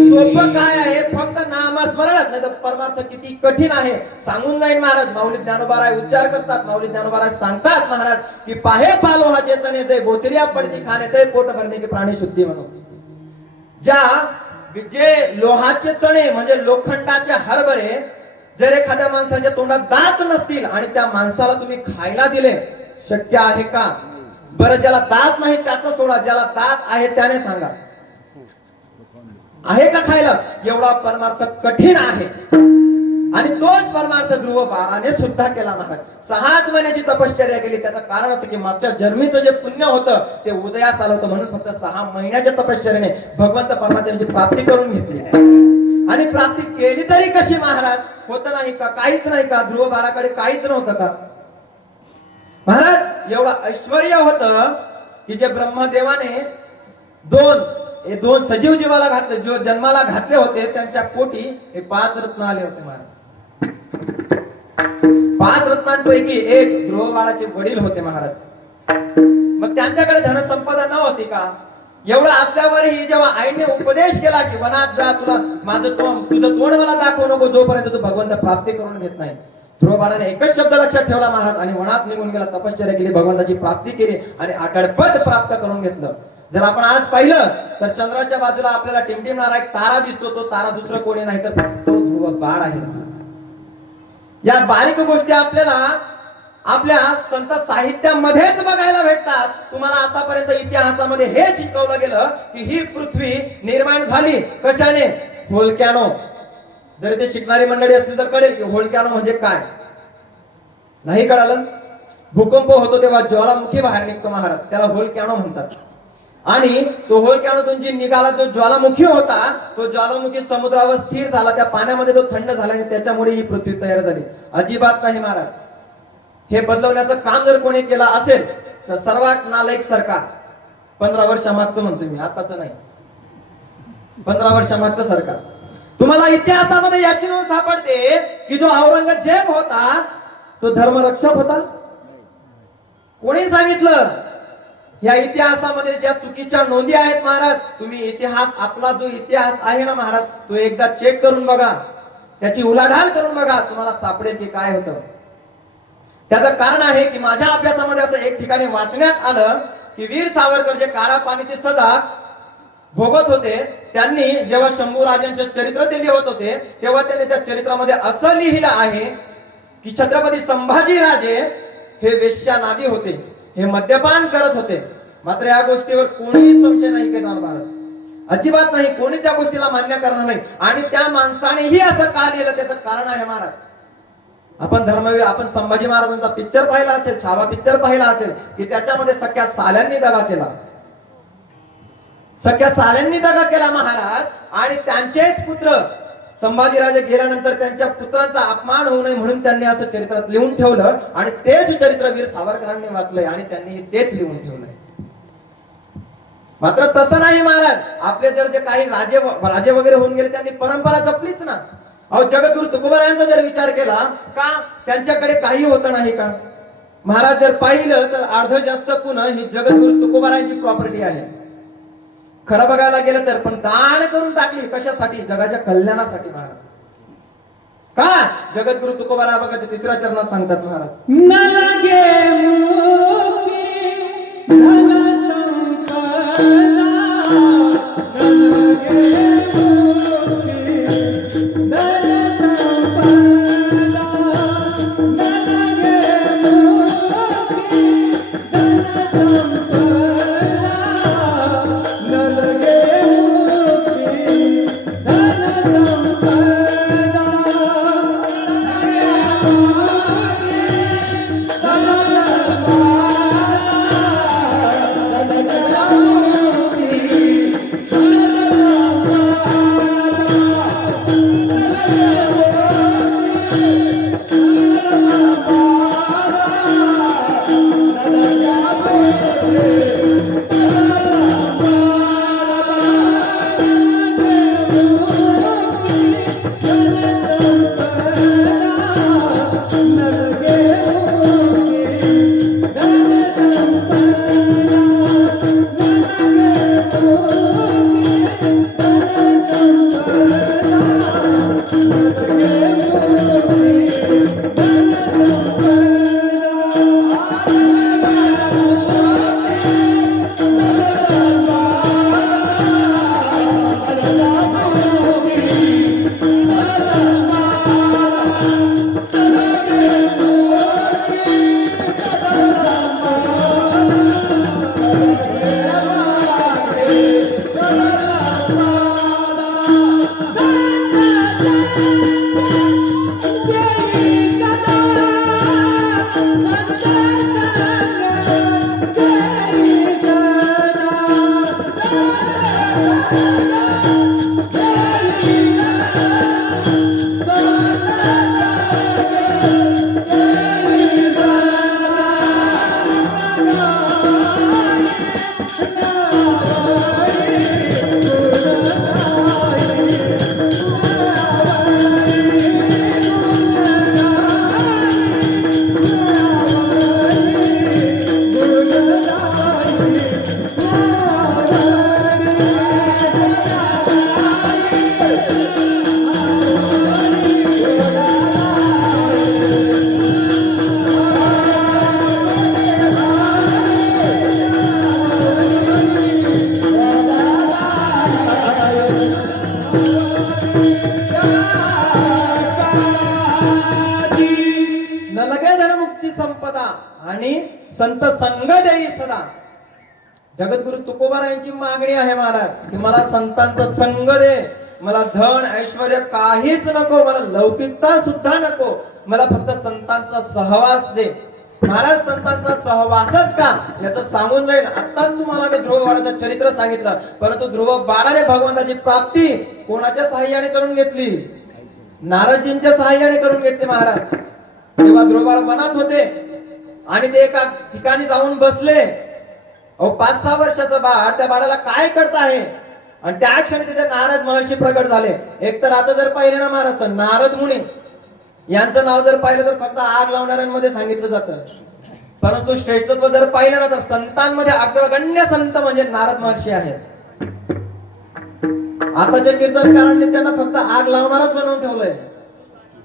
सोपं काय आहे? फक्त नामस्मरणात. नाही तर परमार्थ किती कठीण आहे सांगून जाईल महाराज. माऊली ज्ञानोबाराय उच्चार करतात. माऊली ज्ञानोबाराय सांगतात महाराज की पाहे पालो हा चेतने दे, बोतरिया पडती खाणे ते, पोट भरणे की प्राणी शुद्धी म्हणून. जे लोहाचे चणे म्हणजे लोखंडाचे हरभरे जर एखाद्या माणसाच्या तोंडात दात नसतील आणि त्या माणसाला तुम्ही खायला दिले, शक्य आहे का? बरं, ज्याला दात नाही त्याचं सोडा, ज्याला दात आहे त्याने सांगा, आहे का खायला? एवढा परमार्थ कठीण आहे आणि तोच परमार्थ ध्रुव बाळाने सुद्धा केला महाराज. 6 महिन्याची तपश्चर्या केली. त्याचं कारण असं की मागच्या जन्मीचं जे पुण्य होतं ते उदयास आलं होतं, म्हणून फक्त 6 महिन्याच्या तपश्चर्याने भगवंत परमात्म्याची प्राप्ती करून घेतली. आणि प्राप्ती केली तरी कशी महाराज? होत नाही का? काहीच नाही का? ध्रुव बाळाकडे काहीच नव्हतं का महाराज? एवढं ऐश्वर्य होतं की जे ब्रह्मदेवाने दोन सजीव जीवाला घातले, जो जन्माला घातले होते त्यांच्या पोटी हे 5 रत्न आले होते महाराज. 5 रत्नांपैकी एक ध्रुव बाळाचे वडील होते महाराज. मग त्यांच्याकडे धनसंपदा नव्हती का? एवढं असल्यावरही जेव्हा आईने उपदेश केला की वनात जा, तुझं तोंड मला दाखवू नको जोपर्यंत तू भगवंत प्राप्ती करून घेत नाही, ध्रुव बाळाने एकच शब्द लक्षात ठेवला महाराज आणि वनात निघून गेला, तपश्चर्या केली, भगवंताची प्राप्ती केली आणि अटळपद प्राप्त करून घेतलं. जर आपण आज पाहिलं तर चंद्राच्या बाजूला आपल्याला टिमटिमणारा एक तारा दिसतो. तो तारा दुसरं कोणी नाही तर तो ध्रुव बाळ आहे. या बारीक गोष्टी आपल्याला आपल्या संत साहित्यामध्येच बघायला भेटतात. तुम्हाला आतापर्यंत इतिहासामध्ये हे शिकवलं गेलं की ही पृथ्वी निर्माण झाली कशाने? व्होल्कॅनो. जर ते शिकणारी मंडळी असतील तर कळेल की व्होल्कॅनो म्हणजे काय. नाही कळालं? भूकंप होतो तेव्हा ज्वालामुखी बाहेर निघतो महाराज, त्याला व्होल्कॅनो म्हणतात. आणि तो व्होल्कॅनोतून जी निघाला जो ज्वालामुखी होता, तो ज्वालामुखी समुद्रावर स्थिर झाला, त्या पाण्यामध्ये तो थंड झाला आणि त्याच्यामुळे ही पृथ्वी तयार झाली. अजिबात नाही महाराज. हे बदलवण्याचं काम जर कोणी केलं असेल तर सर्वात नालायक सरकार, 15 वर्षामागचं म्हणतोय मी, आताच नाही, 15 वर्षामागचं सरकार. तुम्हाला इतिहासामध्ये याची नोंद सापडते की जो औरंगजेब होता तो धर्मरक्षक होता. कोणी सांगितलं? या इतिहासामध्ये ज्या चुकीच्या नोंदी आहेत महाराज, तुम्ही इतिहास, आपला जो इतिहास आहे ना महाराज, तो एकदा चेक करून बघा, त्याची उलाढाल करून बघा, तुम्हाला सापडेल की काय होतं. त्याचं कारण आहे की माझ्या अभ्यासामध्ये असं एक ठिकाणी वाचण्यात आलं की वीर सावरकर जे काळा पाणीची सजा भोगत होते, त्यांनी जेव्हा शंभू राजांचे चरित्र ते लिहत होते तेव्हा त्यांनी त्या चरित्रामध्ये असं लिहिलं आहे की छत्रपती संभाजीराजे हे वेश्यानादी होते, हे मद्यपान करत होते. मात्र या गोष्टीवर कोणीही संशय नाही घेणार महाराज, अजिबात नाही. कोणी त्या गोष्टीला मान्य करणार नाही. आणि त्या माणसानेही असं का लिहिलं त्याचं कारण आहे महाराज. आपण धर्मवीर, आपण संभाजी महाराजांचा पिक्चर पाहिला असेल, छावा पिक्चर पाहिला असेल की त्याच्यामध्ये सख्या साल्यांनी दगा केला, सख्या साल्यांनी दगा केला महाराज. आणि त्यांचेच पुत्र संभाजीराजे गेल्यानंतर त्यांच्या पुत्रांचा अपमान होऊ नये म्हणून त्यांनी असं चरित्रात लिहून ठेवलं. आणि तेच चरित्र वीर सावरकरांनी वाचलंय आणि त्यांनी तेच लिहून ठेवलंय. मात्र तसं नाही महाराज. आपले जर जे काही राजे वगैरे होऊन गेले त्यांनी परंपरा जपलीच ना. अहो, जगद्गुरु तुकोबारायांचा जर विचार केला का त्यांच्याकडे काही होतं नाही का महाराज? जर पाहिलं तर अर्ध जास्त पुन्हा ही जगद्गुरु तुकोबारायांची प्रॉपर्टी आहे खरं बघायला गेलं तर. पण दान करून टाकली कशासाठी? जगाच्या कल्याणासाठी महाराज. का? जगद्गुरु तुकोबारा बघायचं 3ऱ्या चरणात सांगतात महाराज, नलगे मुक्ती धन संपदा, नलगे मुक्ती धन संपदा, नलगे मुक्ती धन संपदा, नलगे मुक्ती धन संपदा. आणि संत संग देई सदा. जगद्गुरु तुकोबारायांची मागणी आहे महाराज की मला संतांचा संग दे, मला धन ऐश्वर्य काहीच नको, मला लौकिकता सुद्धा नको, मला फक्त संतांचा सहवास दे. महाराज संतांचा सहवासच का याचं सांगून जाईल. आताच तुम्हाला मी ध्रुव बाळाचं चरित्र सांगितलं, परंतु ध्रुव बाळाने भगवंताची प्राप्ती कोणाच्या सहाय्याने करून घेतली? नारदजींच्या सहाय्याने करून घेतली. महाराज जेव्हा ध्रुव बाळ वनात होते आणि ते एका ठिकाणी जाऊन बसले, 5-6 वर्षाचं बाळ, त्या बाळाला काय करत आहे? आणि त्या क्षणी तिथे नारद महर्षी प्रकट झाले. एक तर आता जर पाहिलं ना महाराज, तर नारद मुनी यांचं नाव जर पाहिलं तर फक्त आग लावणाऱ्यांमध्ये सांगितलं जातं, परंतु श्रेष्ठत्व जर पाहिलं ना तर संतांमध्ये अग्रगण्य संत म्हणजे नारद महर्षी आहेत. आताच्या कीर्तनकारांनी त्यांना फक्त आग लावणारच बनवून ठेवलंय.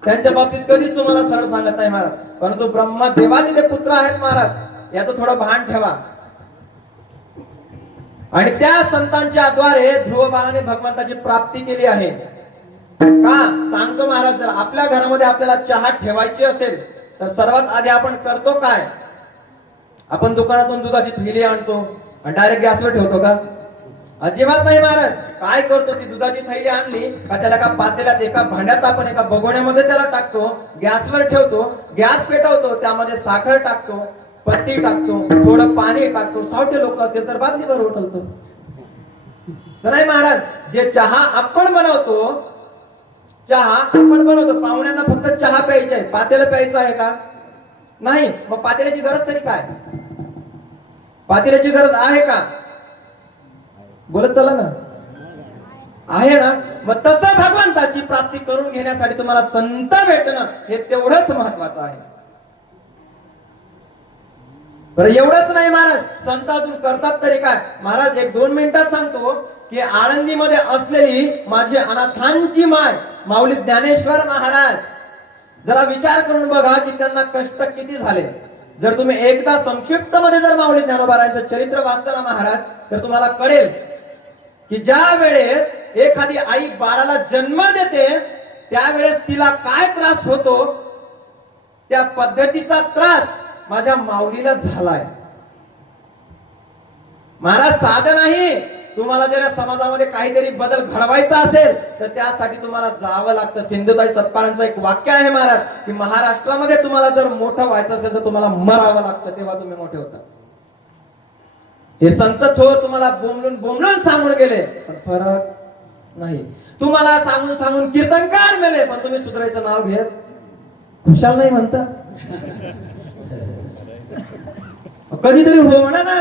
त्यांच्या बाबतीत कधीच तुम्हाला सरळ सांगत नाही महाराज, परंतु ब्रह्मदेवाचे ते पुत्र आहेत महाराज, याचं थोडं भान ठेवा. आणि त्या संतांच्या द्वारे ध्रुव बाळाने भगवंताची प्राप्ती केली आहे. का सांगतो महाराज, जर आपल्या घरामध्ये आपल्याला चहा ठेवायची असेल तर सर्वात आधी आपण करतो काय? आपण दुकानातून दुधाची थैली आणतो आणि डायरेक्ट गॅसवर ठेवतो का? अजिबात नाही महाराज. काय करतो? ती दुधाची थैली आणली का त्याला एका पातेल्यात, एका भांड्यात, आपण एका बगोण्यामध्ये त्याला टाकतो, गॅसवर ठेवतो, गॅस पेटवतो, त्यामध्ये साखर टाकतो, पत्ती टाकतो, थोडं पाणी टाकतो, सावटे लोक असतील तर बादलीवर उठवतो. नाही महाराज, जे चहा आपण बनवतो, चहा आपण बनवतो, पाहुण्यांना फक्त चहा प्यायचा आहे, पातेलं प्यायचं आहे का? नाही. मग पातेल्याची गरज तरी काय? पातेल्याची गरज आहे का? बोलत चला ना, आहे ना. मग तसं भगवंताची प्राप्ती करून घेण्यासाठी तुम्हाला संत भेटणं हे तेवढंच महत्वाचं आहे. बरं एवढंच नाही महाराज, संत अजून करतात तरी काय? महाराज 1-2 मिनिटात सांगतो की आळंदीमध्ये असलेली माझी अनाथांची माय माऊली ज्ञानेश्वर महाराज, जरा विचार करून बघा की त्यांना कष्ट किती झाले. जर तुम्ही एकदा संक्षिप्त मध्ये जर माऊली ज्ञानोबारायांचं चरित्र वाचलं ना महाराज, तर तुम्हाला कळेल की ज्या वेळेस एखादी आई बाळाला जन्म देते त्यावेळेस तिला काय त्रास होतो, त्या पद्धतीचा त्रास माझ्या माऊलीला झालाय. महाराज साधं नाही, तुम्हाला जर समाजामध्ये काहीतरी बदल घडवायचा असेल तर त्यासाठी तुम्हाला जावं लागतं. सिंधुताई सपकाळांचं एक वाक्य आहे महाराज, की महाराष्ट्रामध्ये तुम्हाला जर मोठं व्हायचं असेल तर तुम्हाला मरावं लागतं, तेव्हा तुम्ही मोठे होता. हे संत थोर तुम्हाला बोंबलून सांगून गेले, पण फरक नाही. तुम्हाला सांगून कीर्तनकार मेले, पण तुम्ही सुधारायचं नाव घेत खुशाल नाही म्हणता. कधीतरी हो म्हणा ना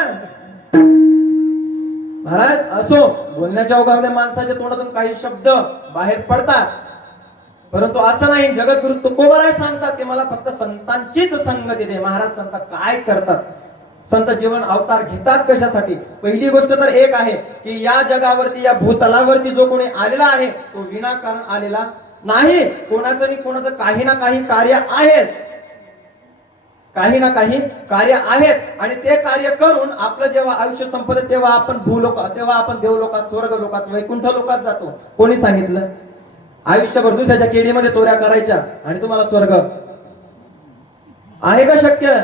महाराज. असो, बोलण्याच्या ओघामध्ये माणसाच्या तोंडातून काही शब्द बाहेर पडतात, परंतु असं नाही. जगद्गुरु तुकोबाराय सांगतात की मला फक्त संतांचीच संगती दे. महाराज संत काय करतात? संत जीवन अवतार घेतात कशासाठी? पहिली गोष्ट तर एक आहे की या जगावरती, या भूतलावरती जो कोणी आलेला आहे तो विनाकारण आलेला नाही. कोणाचं नाही कोणाचं काही ना काही कार्य आहेच, काही ना काही कार्य आहेत. आणि ते कार्य करून आपलं जेव्हा आयुष्य संपत तेव्हा आपण तेव्हा आपण देवलोकात, स्वर्ग लोकात, वैकुंठ लोकात जातो. कोणी सांगितलं? आयुष्यभर दुसऱ्याच्या केडीमध्ये चोऱ्या करायच्या आणि तुम्हाला स्वर्ग आहे का शक्य?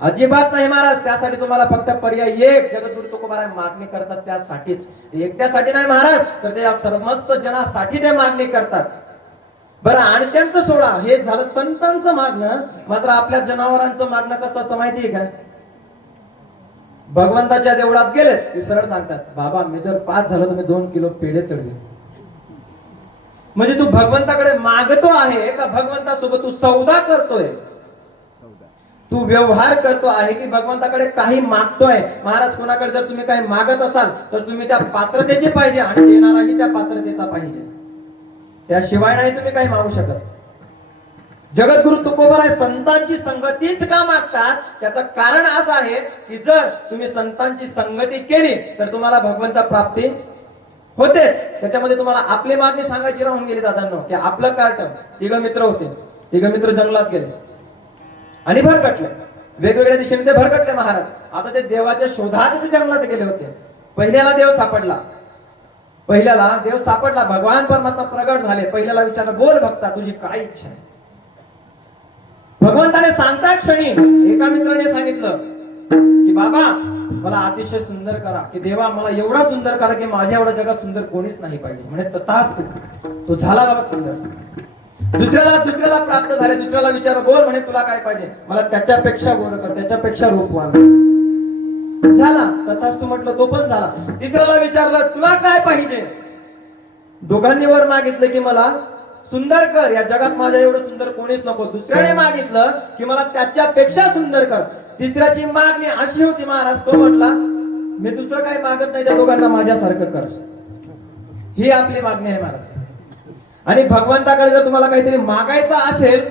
अजिबात नाही महाराज. त्यासाठी तुम्हाला फक्त पर्याय एक, जगद्गुरु तुकोबाराय मागणी करतात त्यासाठीच. एकट्यासाठी नाही महाराज, तर त्या समस्त जनासाठी ते मागणी करतात. बरं, आणि त्यांचं सोडा, हे झालं संतांचं मागणं. मात्र आपल्या जनावरांचं मागणं कसं असतं माहितीये का? भगवंताच्या देवळात गेले की सरळ सांगतात, बाबा मी जर पास झालो तर मी 2 किलो पेढे चढवे. म्हणजे तू भगवंताकडे मागतो आहे का भगवंतासोबत तू सौदा करतोय? तू व्यवहार करतो आहे की भगवंताकडे काही मागतोय? महाराज, कोणाकडे जर तुम्ही काही मागत असाल तर तुम्ही त्या पात्रतेचे पाहिजे आणि देणाराही त्या पात्रतेचा पाहिजे, त्याशिवाय नाही तुम्ही काही मागू शकत. जगद्गुरु तुकोबाराय संतांची संगतीच का मागतात? त्याचं कारण असं आहे की जर तुम्ही संतांची संगती केली तर तुम्हाला भगवंत प्राप्ती होतेच. त्याच्यामध्ये तुम्हाला आपली मागणी सांगायची राहून गेली दादांनो, की आपलं कार्ट 3 मित्र होते. 3 मित्र जंगलात गेले आणि भरकटले, वेगवेगळ्या दिशेने ते भरकटले महाराज. आता ते देवाच्या शोधात ते जंगलात गेले होते. पहिल्याला देव सापडला, भगवान परमात्मा प्रगट झाले. पहिल्याला विचारलं, बोल भक्ता तुझी काय इच्छा आहे? भगवंताने सांगता क्षणी एका मित्राने सांगितलं की बाबा मला अतिशय सुंदर करा, की देवा मला एवढा सुंदर करा की माझ्या एवढ्या जगात सुंदर कोणीच नाही पाहिजे. म्हणे तथास्तु, तो झाला बाबा सुंदर. दुसऱ्याला प्राप्त झाले, दुसऱ्याला विचार बोल म्हणे तुला काय पाहिजे, मला त्याच्यापेक्षा गोड कर, त्याच्यापेक्षा रूपवान झाला, तथास्तु म्हटलं, तो पण झाला. तिसऱ्याला विचारलं तुला काय पाहिजे, दोघांनी वर मागितलं की मला सुंदर कर, या जगात माझ्या एवढं सुंदर कोणीच नको. दुसऱ्याने मागितलं की मला त्याच्यापेक्षा सुंदर कर. तिसऱ्याची मागणी अशी होती महाराज, तो म्हटला मी दुसरं काही मागत नाही, त्या दोघांना माझ्यासारखं कर. ही आपली मागणी आहे महाराज. आणि भगवंताकडे जर तुम्हाला काहीतरी मागायचं असेल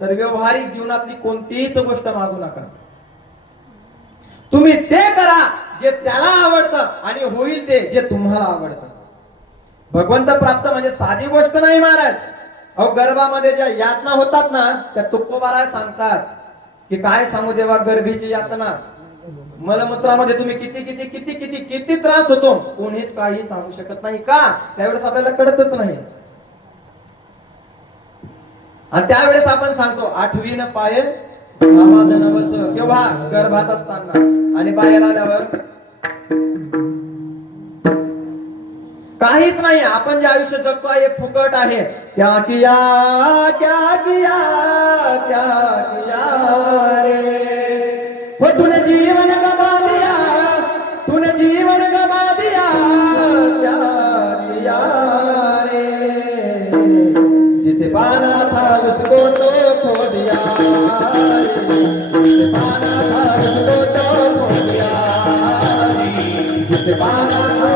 तर व्यवहारिक जीवनातली कोणतीच गोष्ट मागू नका. तुम्ही ते करा जे त्याला आवडतं आणि होईल ते जे तुम्हाला आवडतं. भगवंत प्राप्त म्हणजे साधी गोष्ट नाही महाराज. अहो गर्भामध्ये ज्या यातना होतात ना, त्या तुकोबाराय सांगतात की काय सांगू देवा गर्भीची यातना, मलमूत्रामध्ये तुम्ही किती किती किती किती किती त्रास होतो, कोणीच काही सांगू शकत नाही. का? त्यावेळेस आपल्याला कळतच नाही. आणि त्यावेळेस आपण सांगतो 8वीनं पाय आवाज नवस, केव्हा? गर्भात असताना. आणि बाहेर आल्यावर काहीच नाही. आपण जे आयुष्य जगतो हे फुकट आहे. क्या किया क्या किया क्या किया रे, हो तूने जीवन गवा दिया, तूने जीवन गवा दिया, क्या किया रे, जिसे पाना था उसको तो खो दिया, जिसे पाना था उसको तो खो दिया, जिसे पाना था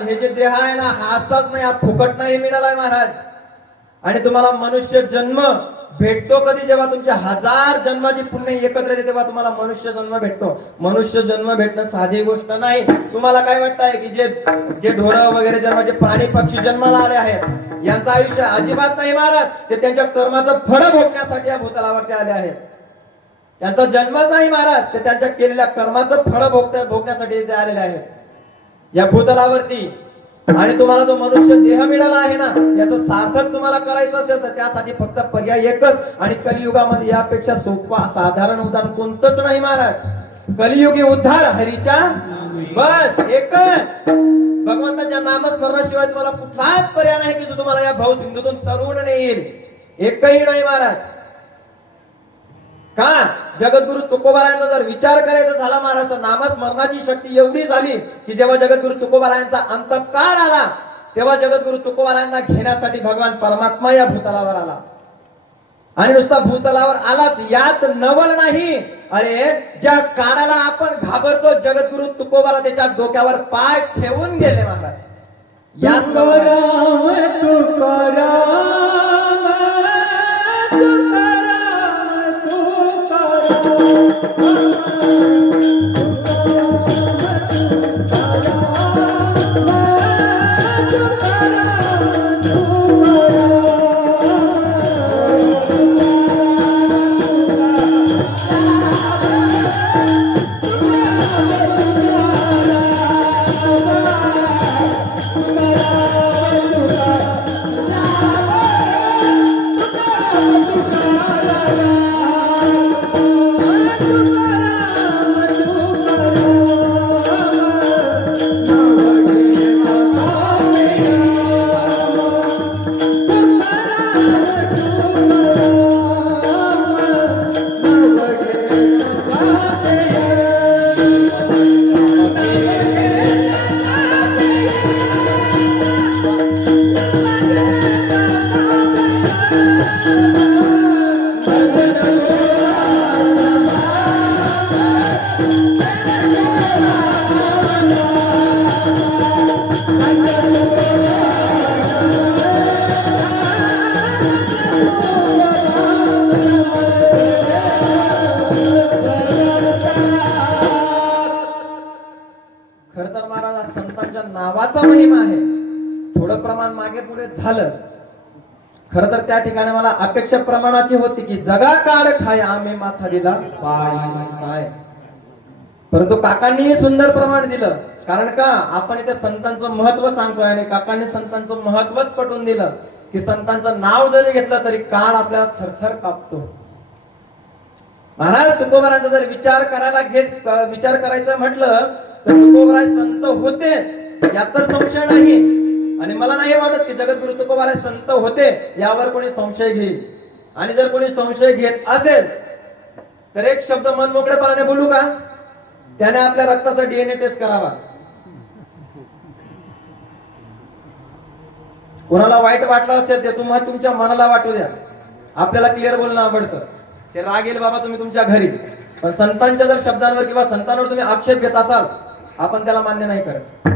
हे जे देह आहे ना, हा असाच नाही, हा फुकट नाही मिळालाय महाराज. आणि तुम्हाला मनुष्य जन्म भेटतो कधी? जेव्हा तुमच्या 1000 जन्माची पुण्य एकत्र येते तेव्हा तुम्हाला मनुष्य जन्म भेटतो. मनुष्य जन्म भेटणं साधी गोष्ट नाही. तुम्हाला काय वाटतंय की जे ढोरं वगैरे जन्माचे प्राणी पक्षी जन्माला आले आहेत यांचं आयुष्य अजिबात नाही महाराज. ते त्यांच्या कर्माचं फळ भोगण्यासाठी या भूतलावरती आले आहेत. त्यांचा जन्मच नाही महाराज, ते त्यांच्या केलेल्या कर्माचं फळ भोगण्यासाठी ते आलेले आहेत या भूतलावरती. आणि तुम्हाला जो मनुष्य देह मिळाला आहे ना, याचं सार्थक तुम्हाला करायचं असेल तर त्यासाठी फक्त पर्याय एकच. आणि कलियुगामध्ये यापेक्षा सोपा साधारण उदाहरण कोणतंच नाही महाराज. कलियुगी उद्धार हरीच्या, बस एकच. भगवंताच्या नामस्मरणाशिवाय तुम्हाला कुठलाच पर्याय नाही की जो तुम्हाला या भाऊ सिंधूतून तरुण नेईल. एकही नाही महाराज. का? जगद्गुरु तुकोबारायांचा जर विचार करायचा झाला महाराज तर नामस्मरणाची शक्ती एवढी झाली की जेव्हा जगद्गुरु तुकोबारायांचा अंतकाळ आला तेव्हा जगद्गुरु तुकोबारायांना घेण्यासाठी भगवान परमात्मा या भूतलावर आला. आणि नुसता भूतलावर आलाच, यात नवल नाही. अरे ज्या काळाला आपण घाबरतो जगद्गुरु तुकोबारा त्याच्या डोक्यावर पाय ठेवून गेले महाराज. यात तुकाराम तुकाराम खर तर महाराज आज संतांच्या नावाचा महिमा आहे. थोडं प्रमाण मागे पुढे झालं. खर तर त्या ठिकाणी मला अपेक्षा प्रमाणाची होती की जगा काढ खाय आम्ही माथा दिला पाय. परंतु काकांनी सुंदर प्रमाण दिलं. कारण का आपण इथे संतांचं महत्व सांगतोय आणि काकांनी संतांचं महत्वच पटवून दिलं की संतांचं नाव जरी घेतलं तरी काळ आपल्याला थरथर कापतो. महाराज तुकोबारांचा जर विचार करायचं म्हटलं तर तुकोबाराय संत होते यात तर संशय नाही. आणि मला नाही वाटत की जगद्गुरु तुकोबाराय संत होते यावर कोणी संशय घेईल. आणि जर कोणी संशय घेत असेल तर एक शब्द मन मोकळेपणाने बोलू का? त्याने आपल्या रक्ताचा डीएनए टेस्ट करावा. कोणाला वाईट वाटलं असेल ते तुम्हाला तुमच्या मनाला वाटू द्या. आपल्याला क्लिअर बोलणं आवडतं. ते राग येईल बाबा तुम्ही तुमच्या घरी, पण संतांच्या जर शब्दांवर किंवा संतांवर तुम्ही आक्षेप घेत असाल आपण त्याला मान्य नाही करत.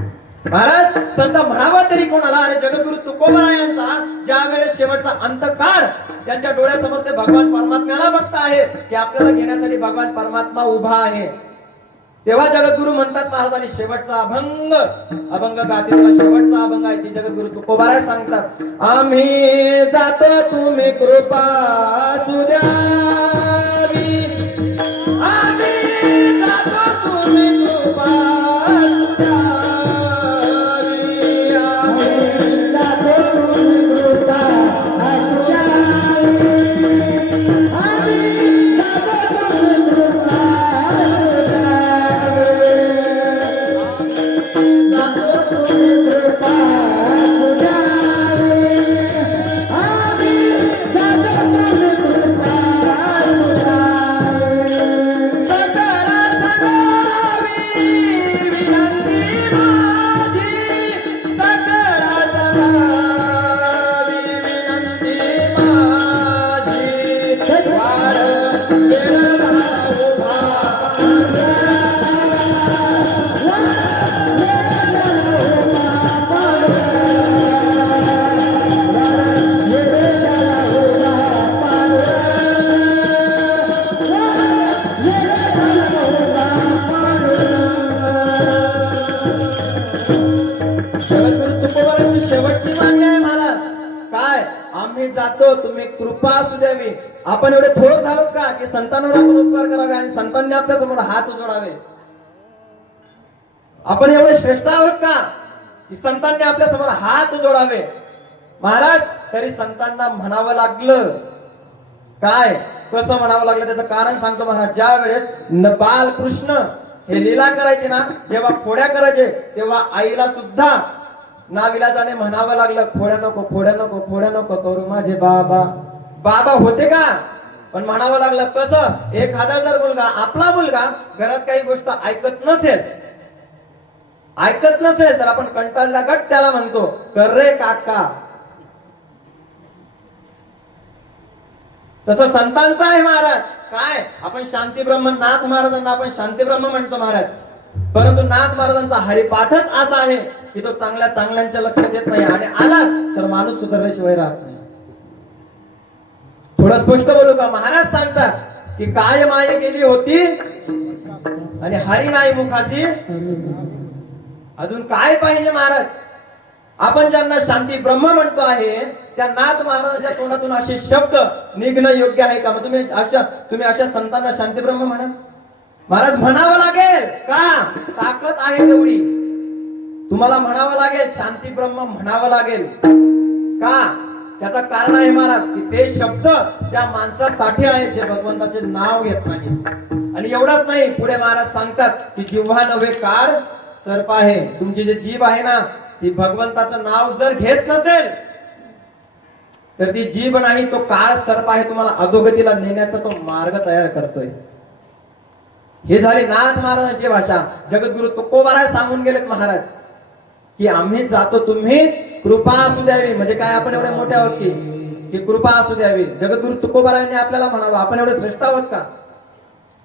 महाराज संत म्हणावा तरी कोणाला? आणि जगद्गुरु तुकोबाराय यांचा ज्या वेळेस शेवटचा अंतकाळ त्यांच्या डोळ्यासमोर ते भगवान परमात्म्याला बघता आहे की आपल्याला घेण्यासाठी भगवान परमात्मा उभा आहे, तेव्हा जगद्गुरु म्हणतात महाराजांनी शेवटचा अभंग गाते. शेवटचा अभंग आहे की जगद्गुरु तुकोबाराय सांगतात, आम्ही जातो तुम्ही कृपा सुद्यावी, आम्ही जातो तुम्ही कृपा सुद्यावी, आम्ही जातो तुम्ही कृपा सुद्यावी, आम्ही जातो तुम्ही कृपा जातो तुम्ही कृपा असू द्यावी. आपण एवढे थोर झालोत का की संतांवर आपण उपकार करावे आणि संतांनी आपल्या समोर हात जोडावे? आपण एवढे श्रेष्ठ आहोत का की संतांनी आपल्या समोर हात जोडावे? महाराज तरी संतांना म्हणावं लागलं. काय कसं म्हणावं लागलं त्याचं कारण सांगतो महाराज. ज्या वेळेस बालकृष्ण हे लीला करायचे ना, जेव्हा खोड्या करायचे तेव्हा आईला सुद्धा नाविलाजाने म्हणावं लागलं, खोड्या नको खोड्या नको खोड्या नको करू माझे बाबा. बाबा होते का? पण म्हणावं लागलं. कसं? एखादा जर मुलगा आपला मुलगा घरात काही गोष्ट ऐकत नसेल तर आपण कंटाळला गट त्याला म्हणतो कर रे काका. तसं संतांचं आहे महाराज. काय आपण शांती ब्रह्म नाथ महाराजांना आपण शांती ब्रह्म म्हणतो महाराज. परंतु नाथ महाराजांचा हरिपाठच असा आहे की तो चांगल्याच्या लक्षात येत नाही आणि आलाच तर माणूस सुधारल्याशिवाय राहत नाही. थोडं स्पष्ट बोलू का? महाराज सांगतात की काय माये गेली होती आणि हरी नाही मुखाशी. अजून काय पाहिजे महाराज? आपण ज्यांना शांती ब्रह्म म्हणतो आहे त्या नाथ महाराजांच्या तोंडातून असे शब्द निघणं योग्य आहे का? मग तुम्ही अशा संतांना शांती ब्रह्म म्हणा? महाराज म्हणावं लागेल का? ताकद आहे तेवढी तुम्हाला म्हणावं लागेल. शांती ब्रह्म म्हणावं लागेल का? त्याचं कारण आहे महाराज की ते शब्द त्या माणसासाठी आहेत जे भगवंताचे नाव घेत नाही. आणि एवढंच नाही, पुढे महाराज सांगतात की जिव्हा नव्हे काळ सर्प आहे. तुमची जी जीभ आहे ना ती भगवंताचं नाव जर घेत नसेल तर ती जीभ नाही, तो काळ सर्प आहे. तुम्हाला अधोगतीला नेण्याचा तो मार्ग तयार करतोय. हे झाली नाथ महाराजांची भाषा. जगद्गुरु तुकोबाराय सांगून गेलेत महाराज की आम्ही जातो तुम्ही कृपा असू द्यावी. म्हणजे काय? आपण एवढे मोठे आहोत की कृपा असू द्यावी. जगद्गुरु तुकोबारायांनी आपल्याला म्हणावं आपण एवढे श्रेष्ठ आहोत का?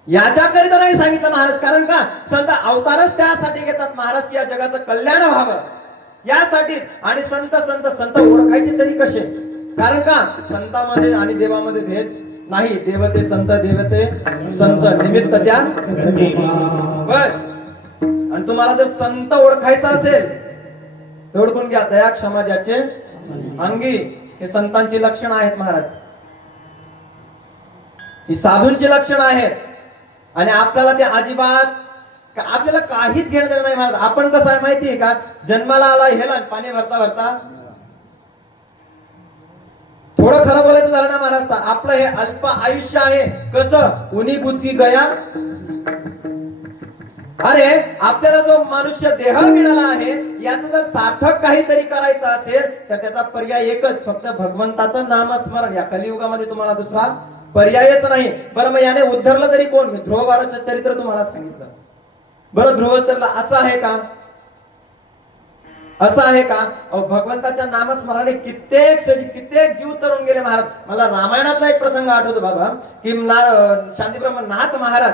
याच्याकरिता नाही सांगितलं महाराज. कारण का? संत अवतारच त्यासाठी घेतात महाराज की या जगाचं कल्याण व्हावं यासाठी. आणि संत संत संत ओळखायचे तरी कसे? कारण का? संतांमध्ये आणि देवामध्ये भेद नाही. देवते संत, देवते संत, निमित्त त्या बस. आणि तुम्हाला जर संत ओळखायचा असेल तर ओळखून घ्या, दया क्षमा ज्याचे अंगी, हे संतांची लक्षणं आहेत महाराज, ही साधूंची लक्षणं आहेत. आणि आपल्याला ते अजिबात आपल्याला काहीच घेणं देणं नाही महाराज. आपण कसं आहे माहितीये का, जन्माला आला हेला पाणी भरता भरता थोडं खरं बोलायचं झालं ना महाराज, तर आपलं हे अल्प आयुष्य आहे. कसं उनी गुची गया. अरे आपल्याला जो मनुष्य देह मिळाला आहे, याचं जर सार्थक काहीतरी करायचं असेल तर त्याचा पर्याय एकच, फक्त भगवंताचं नामस्मरण. या कलियुगामध्ये तुम्हाला दुसरा पर्यायच नाही. बरं मग याने उद्धरलं तरी कोण? मी ध्रुव बाळाचं चरित्र तुम्हाला सांगितलं. बरं ध्रुवचरला असं आहे का? असं आहे का? भगवंताच्या नामस्मरणाने कित्येक जीव तरुण गेले महाराज. मला रामायणातला एक प्रसंग आठवतो बाबा, की शांतीब्रह्म नाथ महाराज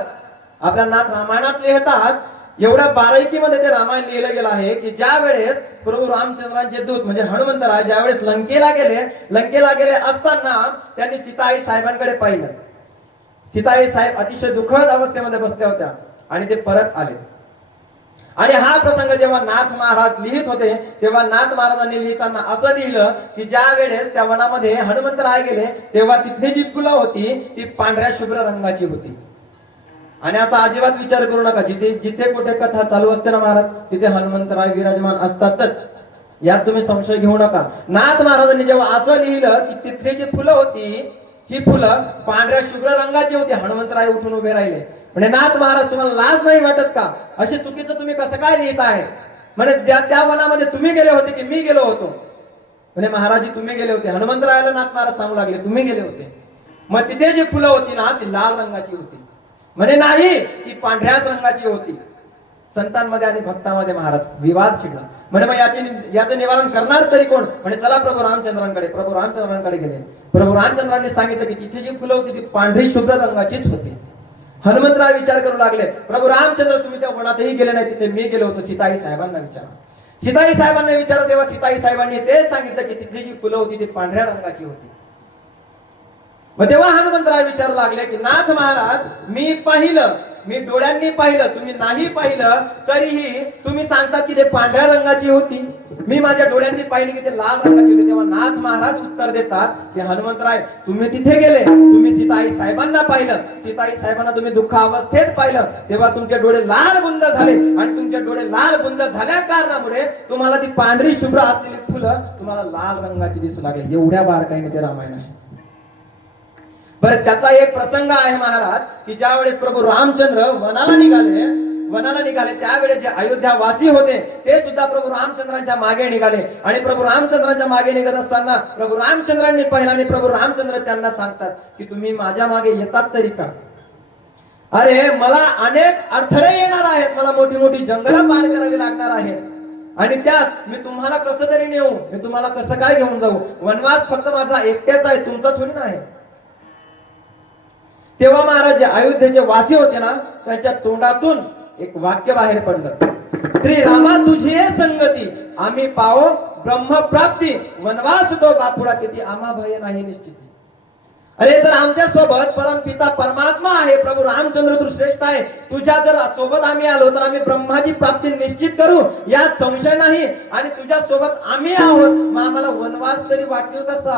आपल्या नाथ रामायणात लिहितात. एवढ्या बाराईकीमध्ये ते रामायण लिहिलं गेलं आहे की ज्या वेळेस प्रभू रामचंद्रांचे दूत म्हणजे हनुमंतराय ज्या वेळेस लंकेला गेले असताना त्यांनी सीताई साहेबांकडे पाहिलं. सीताई साहेब अतिशय दुःखद अवस्थेमध्ये बसल्या होत्या आणि ते परत आले. आणि हा प्रसंग जेव्हा नाथ महाराज लिहित होते तेव्हा नाथ महाराजांनी लिहिताना असं लिहिलं की ज्या वेळेस त्या वनामध्ये हनुमंतराय गेले तेव्हा तिथली जी फुलं होती ती पांढऱ्या शुभ्र रंगाची होती. आणि असा अजिबात विचार करू नका, जिथे कुठे कथा चालू असते ना महाराज, तिथे हनुमंतराय विराजमान असतातच, यात तुम्ही संशय घेऊ नका. नाथ महाराजांनी जेव्हा असं लिहिलं की तिथली जी फुलं होती ही फुलं पांढऱ्या शुभ्र रंगाची होती, हनुमंतराय उठून उभे राहिले. म्हणजे नाथ महाराज तुम्हाला लाज नाही वाटत का? असे चुकीचं तुम्ही कसं काय लिहित आहे? म्हणजे त्या वनामध्ये तुम्ही गेले होते की मी गेलो होतो? म्हणजे महाराज तुम्ही गेले होते. हनुमंतरायाला नाथ महाराज सांगू लागले तुम्ही गेले होते. मग तिथे जी फुलं होती ना ती लाल रंगाची होती. म्हणे नाही, ती पांढऱ्याच रंगाची होती. संतांमध्ये आणि भक्तांमध्ये महाराज विवाद छिडला. म्हणजे मग याचं निवारण करणार तरी कोण? म्हणजे चला प्रभू रामचंद्रांकडे गेले. प्रभू रामचंद्रांनी सांगितलं की तिथे जी फुलं होती ती पांढरी शुभ्र रंगाचीच होती. हनुमंतराय विचार करू लागले, प्रभू रामचंद्र तुम्ही त्या वनातही गेले नाही, तिथे मी गेलो होतो. सीताई साहेबांना विचारा. सीताई साहेबांना विचारलं तेव्हा सीताई साहेबांनी ते सांगितलं की तिथली जी फुलं होती ती पांढऱ्या रंगाची होती. मग तेव्हा हनुमंतराय विचारू लागले की नाथ महाराज मी डोळ्यांनी पाहिलं, तुम्ही नाही पाहिलं तरीही तुम्ही सांगतात की ते पांढऱ्या रंगाची होती. मी माझ्या डोळ्यांनी पाहिली की ते लाल रंगाची होती. तेव्हा नाथ महाराज उत्तर देतात की हनुमंतराय तुम्ही तिथे गेले, तुम्ही सीताई साहेबांना पाहिलं, सीताई साहेबांना तुम्ही दुःखावस्थेत पाहिलं, तेव्हा तुमचे डोळे लाल बुंद झाले आणि तुमचे डोळे लाल बुंद झाल्या कारणामुळे तुम्हाला ती पांढरी शुभ्र असलेली फुलं तुम्हाला लाल रंगाची दिसू लागली. एवढ्या बारकाईने ते रामायण आहे. बरं त्याचा एक प्रसंग आहे महाराज की ज्या वेळेस प्रभू रामचंद्र वनाला निघाले त्यावेळेस जे अयोध्यावासी होते ते सुद्धा प्रभू रामचंद्रांच्या मागे निघाले. आणि प्रभू रामचंद्रांच्या मागे निघत असताना प्रभू रामचंद्रांनी पाहिलं आणि प्रभू रामचंद्र त्यांना सांगतात की तुम्ही माझ्या मागे येतात तरी का? अरे मला अनेक अडथळे येणार आहेत, मला मोठी मोठी जंगलं पार करावी लागणार आहेत आणि त्यात मी तुम्हाला कसं तरी नेऊ, मी तुम्हाला कसं काय घेऊन जाऊ? वनवास फक्त माझा एकट्याचा आहे, तुमचा थोडी ना आहे. तेव्हा महाराज जे अयोध्येचे वासी होते ना त्यांच्या तोंडातून एक वाक्य बाहेर पडलं, श्री रामा तुझी संगती आम्ही पाहो ब्रह्मप्राप्ती, वनवास तो बापुडा किती आम्हा भय नाही निश्चिती. अरे जर आमच्या सोबत परमपिता परमात्मा आहे, प्रभू रामचंद्र तू श्रेष्ठ आहे, तुझ्या जर सोबत आम्ही आलो तर आम्ही ब्रह्माची प्राप्ती निश्चित करू यात संशय नाही. आणि तुझ्या सोबत आम्ही आहोत, मग आम्हाला वनवास तरी वाटेल कसा?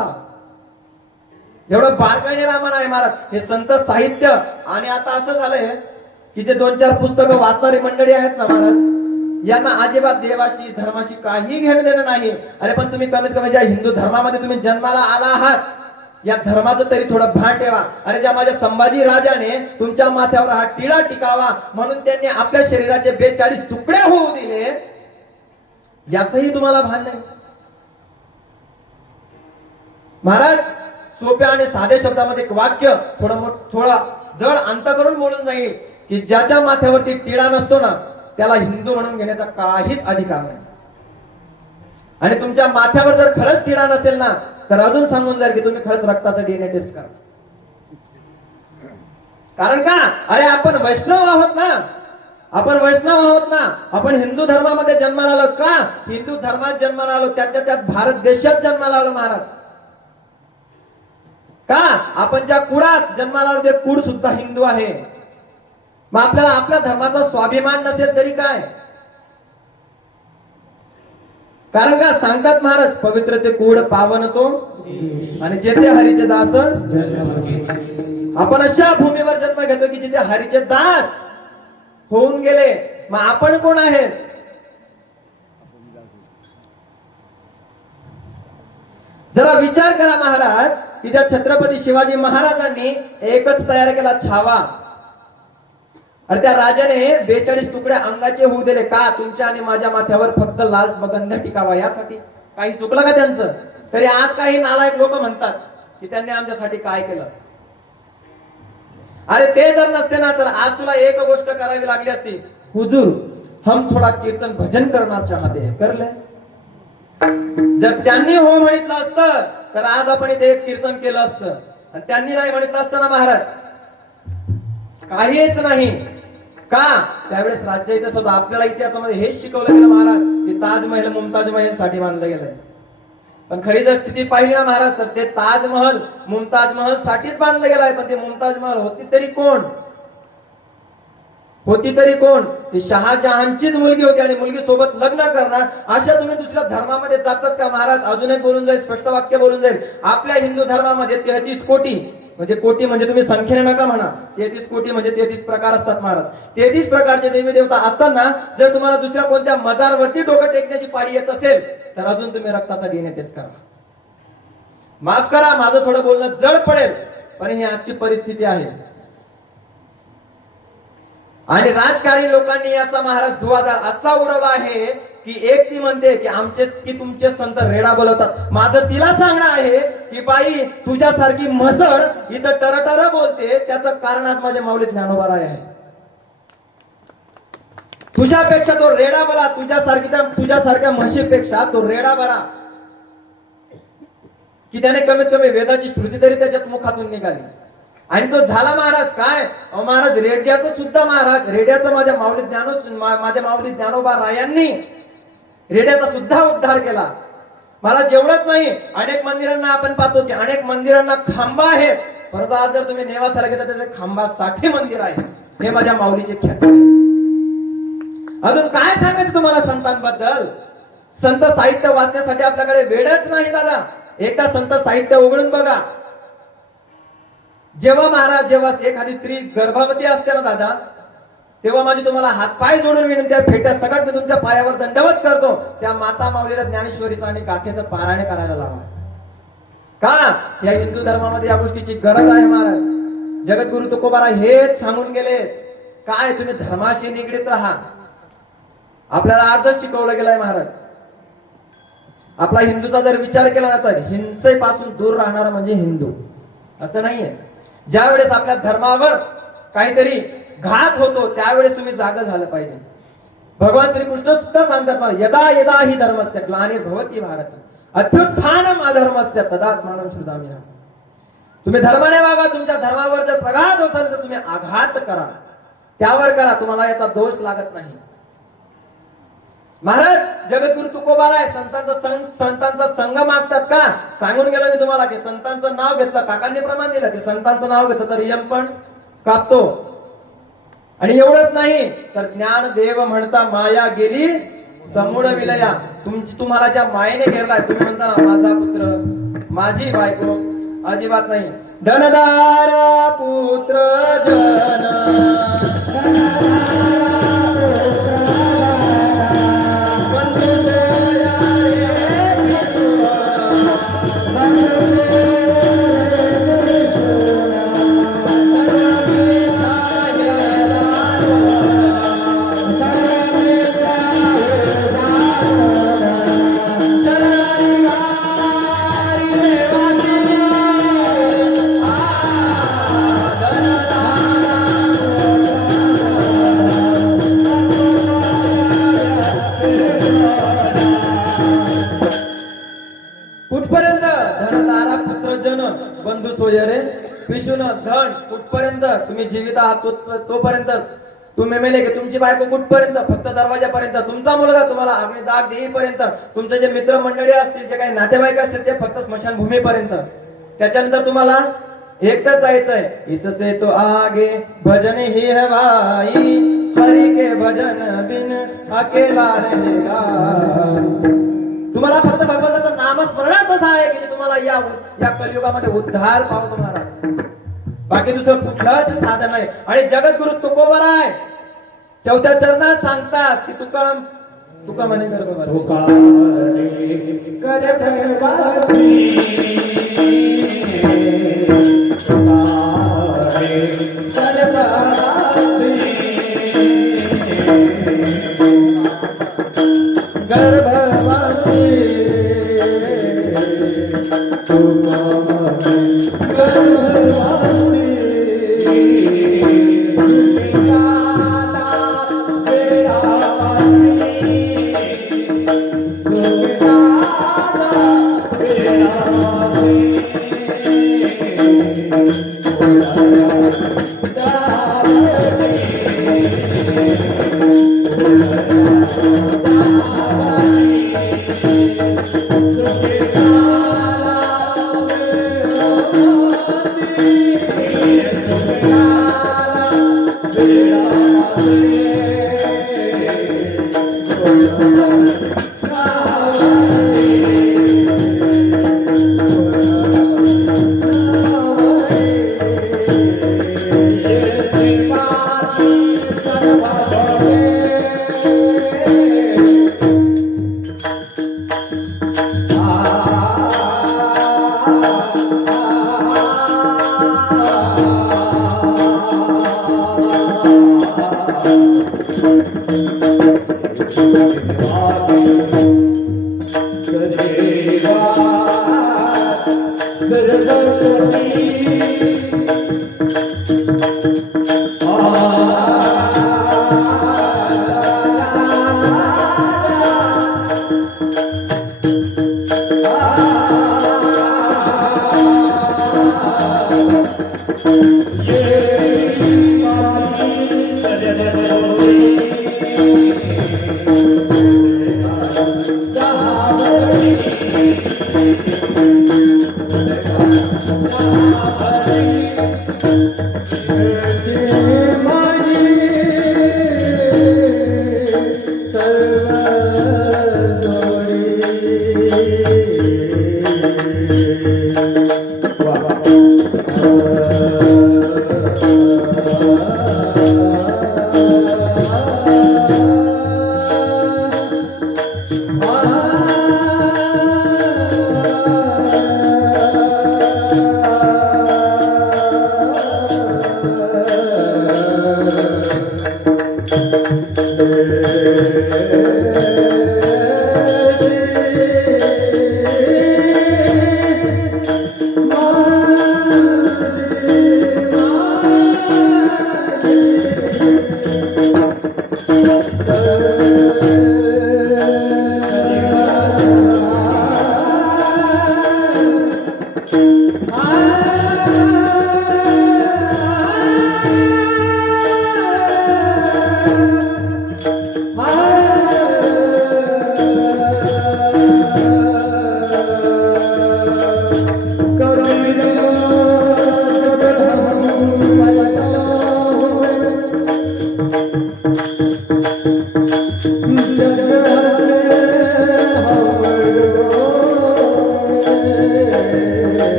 एवढं बारकाईने रामायण आहे महाराज. हे संत साहित्य. आणि आता असं झालंय की जे 2-4 पुस्तकं वाचणारी मंडळी आहेत ना महाराज, यांना अजिबात देवाशी धर्माशी काही घेणं देणं नाही. अरे पण तुम्ही कमीत कमी ज्या हिंदू धर्मामध्ये तुम्ही जन्माला आला आहात या धर्माचं तरी थोडं भान ठेवा. अरे ज्या माझ्या संभाजी राजाने तुमच्या माथ्यावर हा टिळा टिकावा म्हणून त्यांनी आपल्या शरीराचे 42 तुकडे होऊ दिले, याचंही तुम्हाला भान नाही महाराज. सोप्या आणि साध्या शब्दामध्ये एक वाक्य थोडा जड अंत करून बोलून जाईल की ज्याच्या माथ्यावरती टिळा नसतो ना त्याला हिंदू म्हणून घेण्याचा काहीच अधिकार नाही. आणि तुमच्या माथ्यावर जर खरंच टिळा नसेल ना तर अजून सांगून जाईल की तुम्ही खरंच रक्ताचा डीएनए टेस्ट करा. कारण का? अरे आपण वैष्णव आहोत ना, आपण हिंदू धर्मामध्ये जन्माला आलो का? हिंदू धर्मात जन्माला आलो, त्यात भारत देशात जन्माला आलो महाराज. का? आपण ज्या कुळात जन्माला आलो ते कुळ सुद्धा हिंदू आहे. मग आपल्याला आपल्या धर्माचा स्वाभिमान नसेल तरी काय? कारण का सांगतात महाराज, पवित्र ते कूड पावन तो आणि जेथे हरीचे दास. आपण अशा भूमीवर जन्म घेतो की जिथे हरीचे दास होऊन गेले. मग आपण कोण आहेत? जरा विचार करा महाराज, की ज्या छत्रपती शिवाजी महाराजांनी एकच तयार केला छावा, आणि त्या राजाने 42 तुकडे अंगाचे होऊ दिले. का? तुमच्या आणि माझ्या माथ्यावर फक्त लाल मगंध टिकावा यासाठी. काही चुकलं का त्यांचं? तरी आज काही नालायक लोक म्हणतात की त्यांनी आमच्यासाठी काय केलं. अरे ते जर नसते ना तर आज तुला एक गोष्ट करावी लागली असती, हुजूर हम थोडा कीर्तन भजन करना चाहते हैं, कर ले. जर त्यांनी हो म्हटलं असतं तर आज आपण इथे एक कीर्तन केलं असतं, आणि त्यांनी नाही म्हटलं असतं ना महाराज, काहीच नाही. का? त्यावेळेस राज्य इतिहास होता. आपल्याला इतिहासामध्ये हेच शिकवलं गेलं महाराज की ताजमहल मुमताज महल साठी बांधलं गेलंय. पण खरी जर स्थिती पाहिली ना महाराज, तर ते ताजमहल मुमताज महल साठीच बांधलं गेलाय. पण ते मुमताज महल होती तरी कोण? होती तरी कोण? ती शहाजहानचीच मुलगी होती, आणि मुलगी सोबत लग्न करणार. अशा तुम्ही दुसऱ्या धर्मामध्ये जातात का महाराज? अजूनही बोलून जाईल, स्पष्ट वाक्य बोलून जाईल. आपल्या हिंदू धर्मामध्ये 33 कोटी, म्हणजे कोटी म्हणजे तुम्ही संख्येने नका म्हणा, 33 कोटी म्हणजे 33 प्रकार असतात महाराज. 33 प्रकारचे देवी देवता असताना जर तुम्हाला दुसऱ्या कोणत्या मजारवरती डोकं टेकण्याची पाळी येत असेल तर अजून तुम्ही रक्ताचा DNA टेस्ट करा. माफ करा, माझं थोडं बोलणं जड पडेल, पण ही आजची परिस्थिती आहे. आणि राजकारणी लोकांनी याचा महाराज धुवाधार असा उडवला आहे की एक ती म्हणते की तुमचे संत रेडा बोलवतात. माझं तिला सांगणं आहे की बाई, तुझ्यासारखी म्हसळ इथं टरटर बोलते, त्याचं कारण आज माझ्या माऊली ज्ञानोबा राय आहे. तुझ्यापेक्षा तो रेडा बरा, तुझ्यासारख्या म्हशीपेक्षा तो रेडा बरा, की त्याने कमीत कमी वेदाची श्रुती तरी त्याच्यात मुखातून निघाली. आणि तो झाला महाराज काय? महाराज रेड्याचं सुद्धा महाराज रेड्याचं माझ्या माऊली ज्ञानोबा रायांनी रेड्याचा सुद्धा उद्धार केला. मला जेवढंच नाही, अनेक मंदिरांना आपण पाहतो की अनेक मंदिरांना खांबा आहेत, परंतु आज जर तुम्ही नेवासाला गेला तर खांबासाठी मंदिर आहे. हे माझ्या माऊलीचे ख्याती आहे. अजून काय सांगायचं तुम्हाला संतांबद्दल? संत साहित्य वाचण्यासाठी आपल्याकडे वेळच नाही दादा. एकदा संत साहित्य उघडून बघा. जेव्हा एखादी स्त्री गर्भवती असते ना दादा, तेव्हा माझी तुम्हाला हातपाय जोडून विनंती आहे, फेट्या सगळ्यात मी तुमच्या पायावर दंडवत करतो, त्या माता माऊलीला ज्ञानेश्वरीचं आणि गाथेचं पारायण करायला लावा. का? या हिंदू धर्मामध्ये या गोष्टीची गरज आहे महाराज. जगद्गुरु तुकोबाराय हेच सांगून गेले. काय? तुम्ही धर्माशी निगडीत राहा. आपल्याला आदर्श शिकवलं गेलाय महाराज. आपला हिंदूचा जर विचार केला ना तर हिंसेपासून दूर राहणारा म्हणजे हिंदू, असं नाहीये. ज्या वेळेस आपल्या धर्मावर काहीतरी घात होतो त्यावेळेस तुम्ही जाग झालं पाहिजे. भगवान श्रीकृष्ण सुद्धा सांगतात मला, यदा यदा ही धर्मस्य ग्लानिर्भवति भारत अभ्युत्थानम अधर्मस्य तदात्मानं सृजाम्यहम्. तुम्ही धर्माने वागा. तुमच्या धर्मावर जर प्रघात होत असेल तर तुम्ही आघात करा, त्यावर करा, तुम्हाला याचा दोष लागत नाही. महाराज जगद्गुरु तुकोबाराय संतांचा संघ मागतात का? सांगून गेलो मी तुम्हाला की संतांचं नाव घेतलं, काकांनी प्रमाण दिलं की संतांचं नाव घेतलं तर यम पण कापतो. आणि एवढंच नाही तर ज्ञान देव म्हणता माया गेली समूळ विलया. तुम्हाला ज्या मायेने घेरलाय, तुम्ही म्हणता ना माझा पुत्र, माझी बायको, अजिबात नाही. धनदार पुत्र जन कुठपर्यंत? धनदारा पुत्र जन बंधू सोय रे विष्णू. धन कुठपर्यंत? तुम्ही जीवित आहात तोपर्यंत. तुम्ही मेले की तुमची बायको कुठपर्यंत? फक्त दरवाजापर्यंत. तुमचा मुलगा तुम्हाला अग्नी दाग देईपर्यंत. तुमचे जे मित्र मंडळी असतील, जे काही नातेवाईक असतील, ते फक्त स्मशानभूमीपर्यंत. त्याच्यानंतर तुम्हाला एकटं जायचंय. इससे तो आगे भजन ही है भाई, हरि के भजन बिन अकेला रहेगा. तुम्हाला फक्त भगवंताचं नामस्मरणाच आहे की तुम्हाला या कलियुगामध्ये उद्धार पावतो महाराज. बाकी दुसरं कुठलंच साधन नाही. आणि जगद्गुरु तुकोबराय चौथ्या चरणात सांगतात की तुका म्हणे गर्भवासी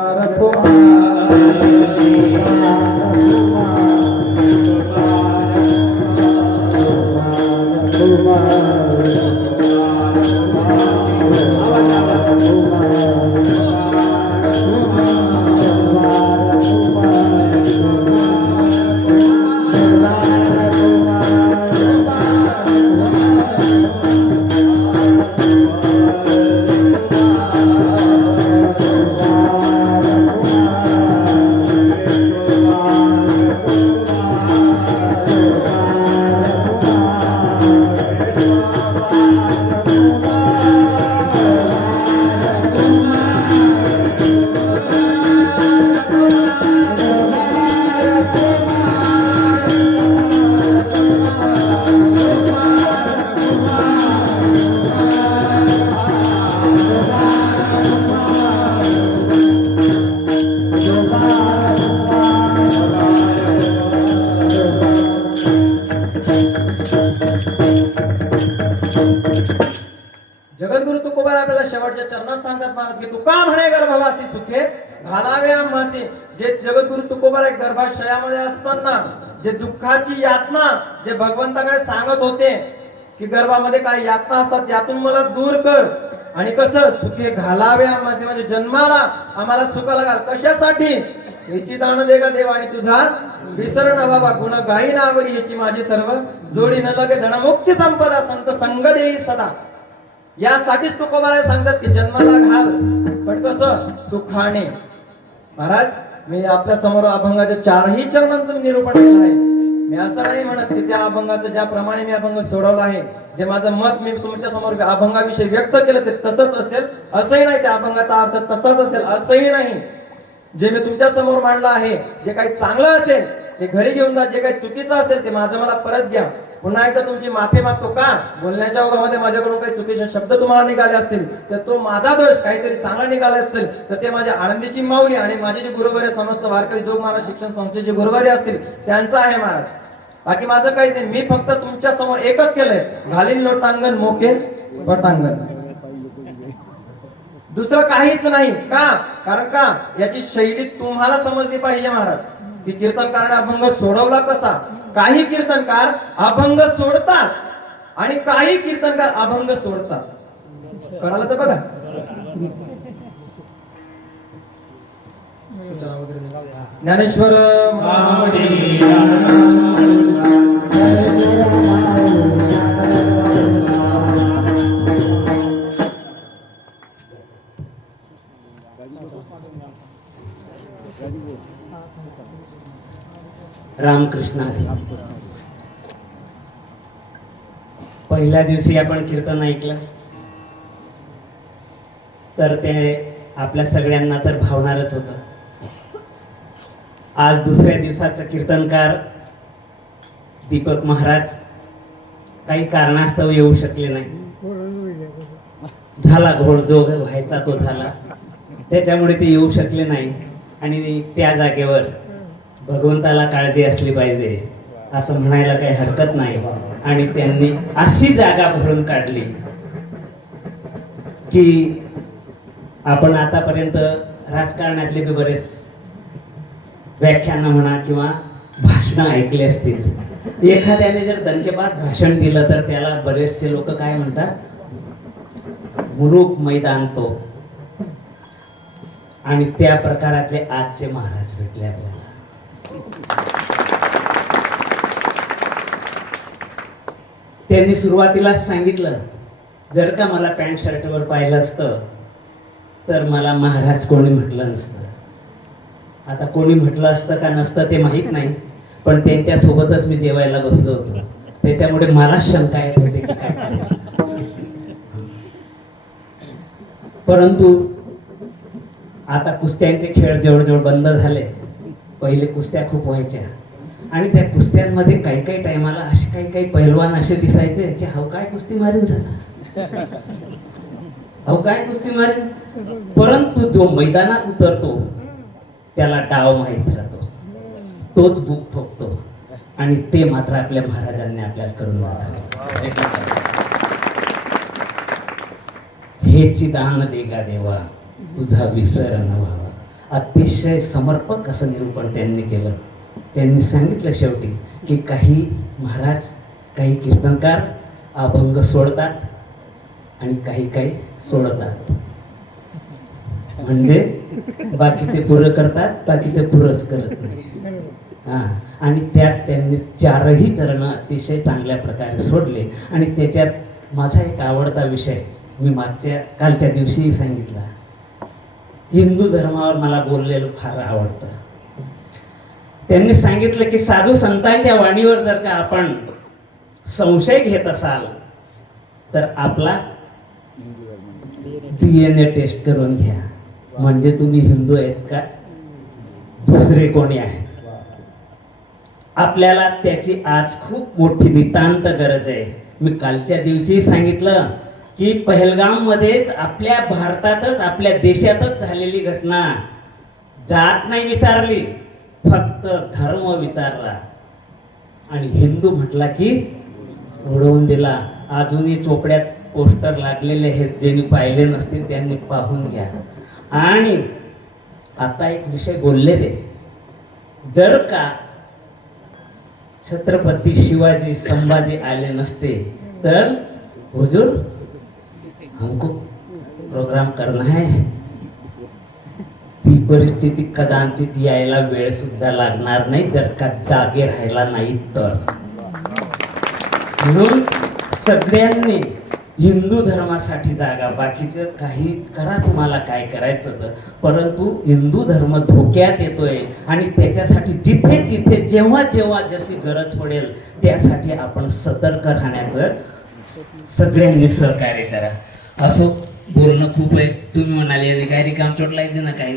कुमार कुमार जगद्गुरु तुकोबार आपल्याला शेवटच्या चरणात सांगतात महाराज की तुका म्हणे गर्भवासी सुखे घालावे आम्हासी. जे जगद्गुरु तुकोबार एक गर्भाशयामध्ये असताना जे दुःखाची यातना जे भगवंताकडे सांगत होते की गर्भामध्ये काय यातना असतात यातून मला दूर कर आणि कसं सुखे घालावे आम्हासी म्हणजे जन्माला आम्हाला सुखाला घाल. कशासाठी? याची दान दे गा देवा आणि तुझा विसर न बाबा गुण गाई ना आवडी याची माझी सर्व जोडी न लगे धनमुक्ती संपदा संत संग देई सदा. यासाठीच तुकोबाराय सांगतात की जन्माला घाल पण कसं सुखाने. महाराज मी आपल्या समोर अभंगाच्या चारही चरणांचं निरूपण केलं आहे. मी असं नाही म्हणत की त्या अभंगाचं ज्याप्रमाणे मी अभंग सोडवला आहे जे माझं मत मी तुमच्या समोर अभंगाविषयी व्यक्त केलं ते तसंच असेल असंही नाही. त्या अभंगाचा अर्थ तसाच असेल असंही नाही. जे मी तुमच्या समोर मांडलं आहे जे काही चांगलं असेल ते घरी घेऊन जा. जे काही चुकीचं असेल ते माझं मला परत द्या. पुन्हा एकदा तुमची माफी मागतो. का बोलण्याच्या ओघामध्ये माझ्याकडून काही चुकीचे शब्द तुम्हाला निघाले असतील तर तो माझा दोष. काहीतरी चांगला निघाले असतील तर ते माझ्या आनंदीची माऊली आणि माझे जे गुरुवारी समस्त वारकरी जोग महाराज शिक्षण संस्थेचे जे गुरुवारी असतील त्यांचा आहे महाराज. बाकी माझं काही नाही. मी फक्त तुमच्या समोर एकच केलंय घालीन लोटांगण मोके पटांगण. दुसरं काहीच नाही. का? कारण का याची शैली तुम्हाला समजली पाहिजे महाराज की कीर्तनकाराने अभंग सोडवला कसा. काही कीर्तनकार अभंग सोडतात आणि काही कीर्तनकार अभंग सोडतात. कळालं तर बघा. ज्ञानेश्वर रामकृष्ण हरी. पहिल्या दिवशी आपण कीर्तन ऐकलं तर ते आपल्या सगळ्यांना तर भावणारच होतं. आज दुसऱ्या दिवसाचं कीर्तनकार दीपक महाराज काही कारणास्तव येऊ शकले नाही. झाला घोड जो व्हायचा तो झाला त्याच्यामुळे ते येऊ शकले नाही. आणि त्या जागेवर भगवंताला काळजी असली पाहिजे असं म्हणायला काही हरकत नाही. आणि त्यांनी अशी जागा भरून काढली की आपण आतापर्यंत राजकारणातले बी बरेच व्याख्यान म्हणा किंवा भाषण ऐकले असतील. एखाद्याने जर दणकेबाज भाषण दिलं तर त्याला बरेचसे लोक काय म्हणतात, मुलूक मैदान तो. आणि त्या प्रकारातले आजचे महाराज भेटले आपल्याला. त्यांनी सुरुवातीलाच सांगितलं जर का मला पॅन्ट शर्टवर पाहिलं असतं तर मला महाराज कोणी म्हटलं नसतं. आता कोणी म्हटलं असतं का नसतं ते माहित नाही, पण त्यांच्या सोबतच मी जेवायला बसलो होतो त्याच्यामुळे मला शंका येत होती की काय करायचं. परंतु आता कुस्त्यांचे खेळ जवळजवळ बंद झाले. पहिले कुस्त्या खूप व्हायच्या आणि त्या कुस्त्यांमध्ये काही काही टायमाला असे काही काही पैलवान असे दिसायचे की हाव काय कुस्ती मारीन झाला, हाव काय कुस्ती मारीन. परंतु जो मैदानात उतरतो त्याला डाव माहीत राहतो, तोच बुक ठोकतो. आणि ते मात्र आपल्या महाराजांनी आपल्याला करून दाखवलं. हेची दान देगा देवा तुझा विसर न व्हावा. अतिशय समर्पक असं निरूपण त्यांनी केलं. त्यांनी सांगितलं शेवटी की काही महाराज, काही कीर्तनकार अभंग सोडतात आणि काही सोडतात. म्हणजे बाकीचे पुरं करतात, बाकीचे पुरंच करत नाही. हा, आणि त्यात त्यांनी 4ही चरण अतिशय चांगल्या प्रकारे सोडले. आणि त्याच्यात माझा एक आवडता विषय मी कालच्या दिवशीही सांगितला. हिंदू धर्मावर मला बोललेलं फार आवडतं. त्यांनी सांगितलं की साधू संतांच्या वाणीवर जर का आपण संशय घेत असाल तर आपला DNA टेस्ट करून घ्या, म्हणजे तुम्ही हिंदू आहेत का दुसरे कोणी आहे. आपल्याला त्याची आज खूप मोठी नितांत गरज आहे. मी कालच्या दिवशी सांगितलं की पहलगाम मध्ये आपल्या भारतातच, आपल्या देशातच झालेली घटना, जात नाही विचारली, फक्त धर्म विचारला आणि हिंदू म्हटला की उडवून दिला. अजूनही चोपड्यात पोस्टर लागलेले आहेत, ज्यांनी पाहिले नसतील त्यांनी पाहून घ्या. आणि आता एक विषय बोललेले, जर का छत्रपती शिवाजी संभाजी आले नसते तर हुजूर हमको प्रोग्राम करना है. ती परिस्थिती कदाचित यायला वेळ सुद्धा लागणार नाही जर का जागे राहायला नाही तर. म्हणून सगळ्यांनी हिंदू धर्मासाठी जागा, बाकीचं काही करा तुम्हाला काय करायचं तर, परंतु हिंदू धर्म धोक्यात येतोय आणि त्याच्यासाठी जिथे जिथे जेव्हा जेव्हा जशी गरज पडेल त्यासाठी आपण सतर्क राहण्याचं सगळ्यांनी सहकार्य करा. असो, बोलणं खूप आहे. तुम्ही म्हणाले काय रिकाम चोटला येते ना काही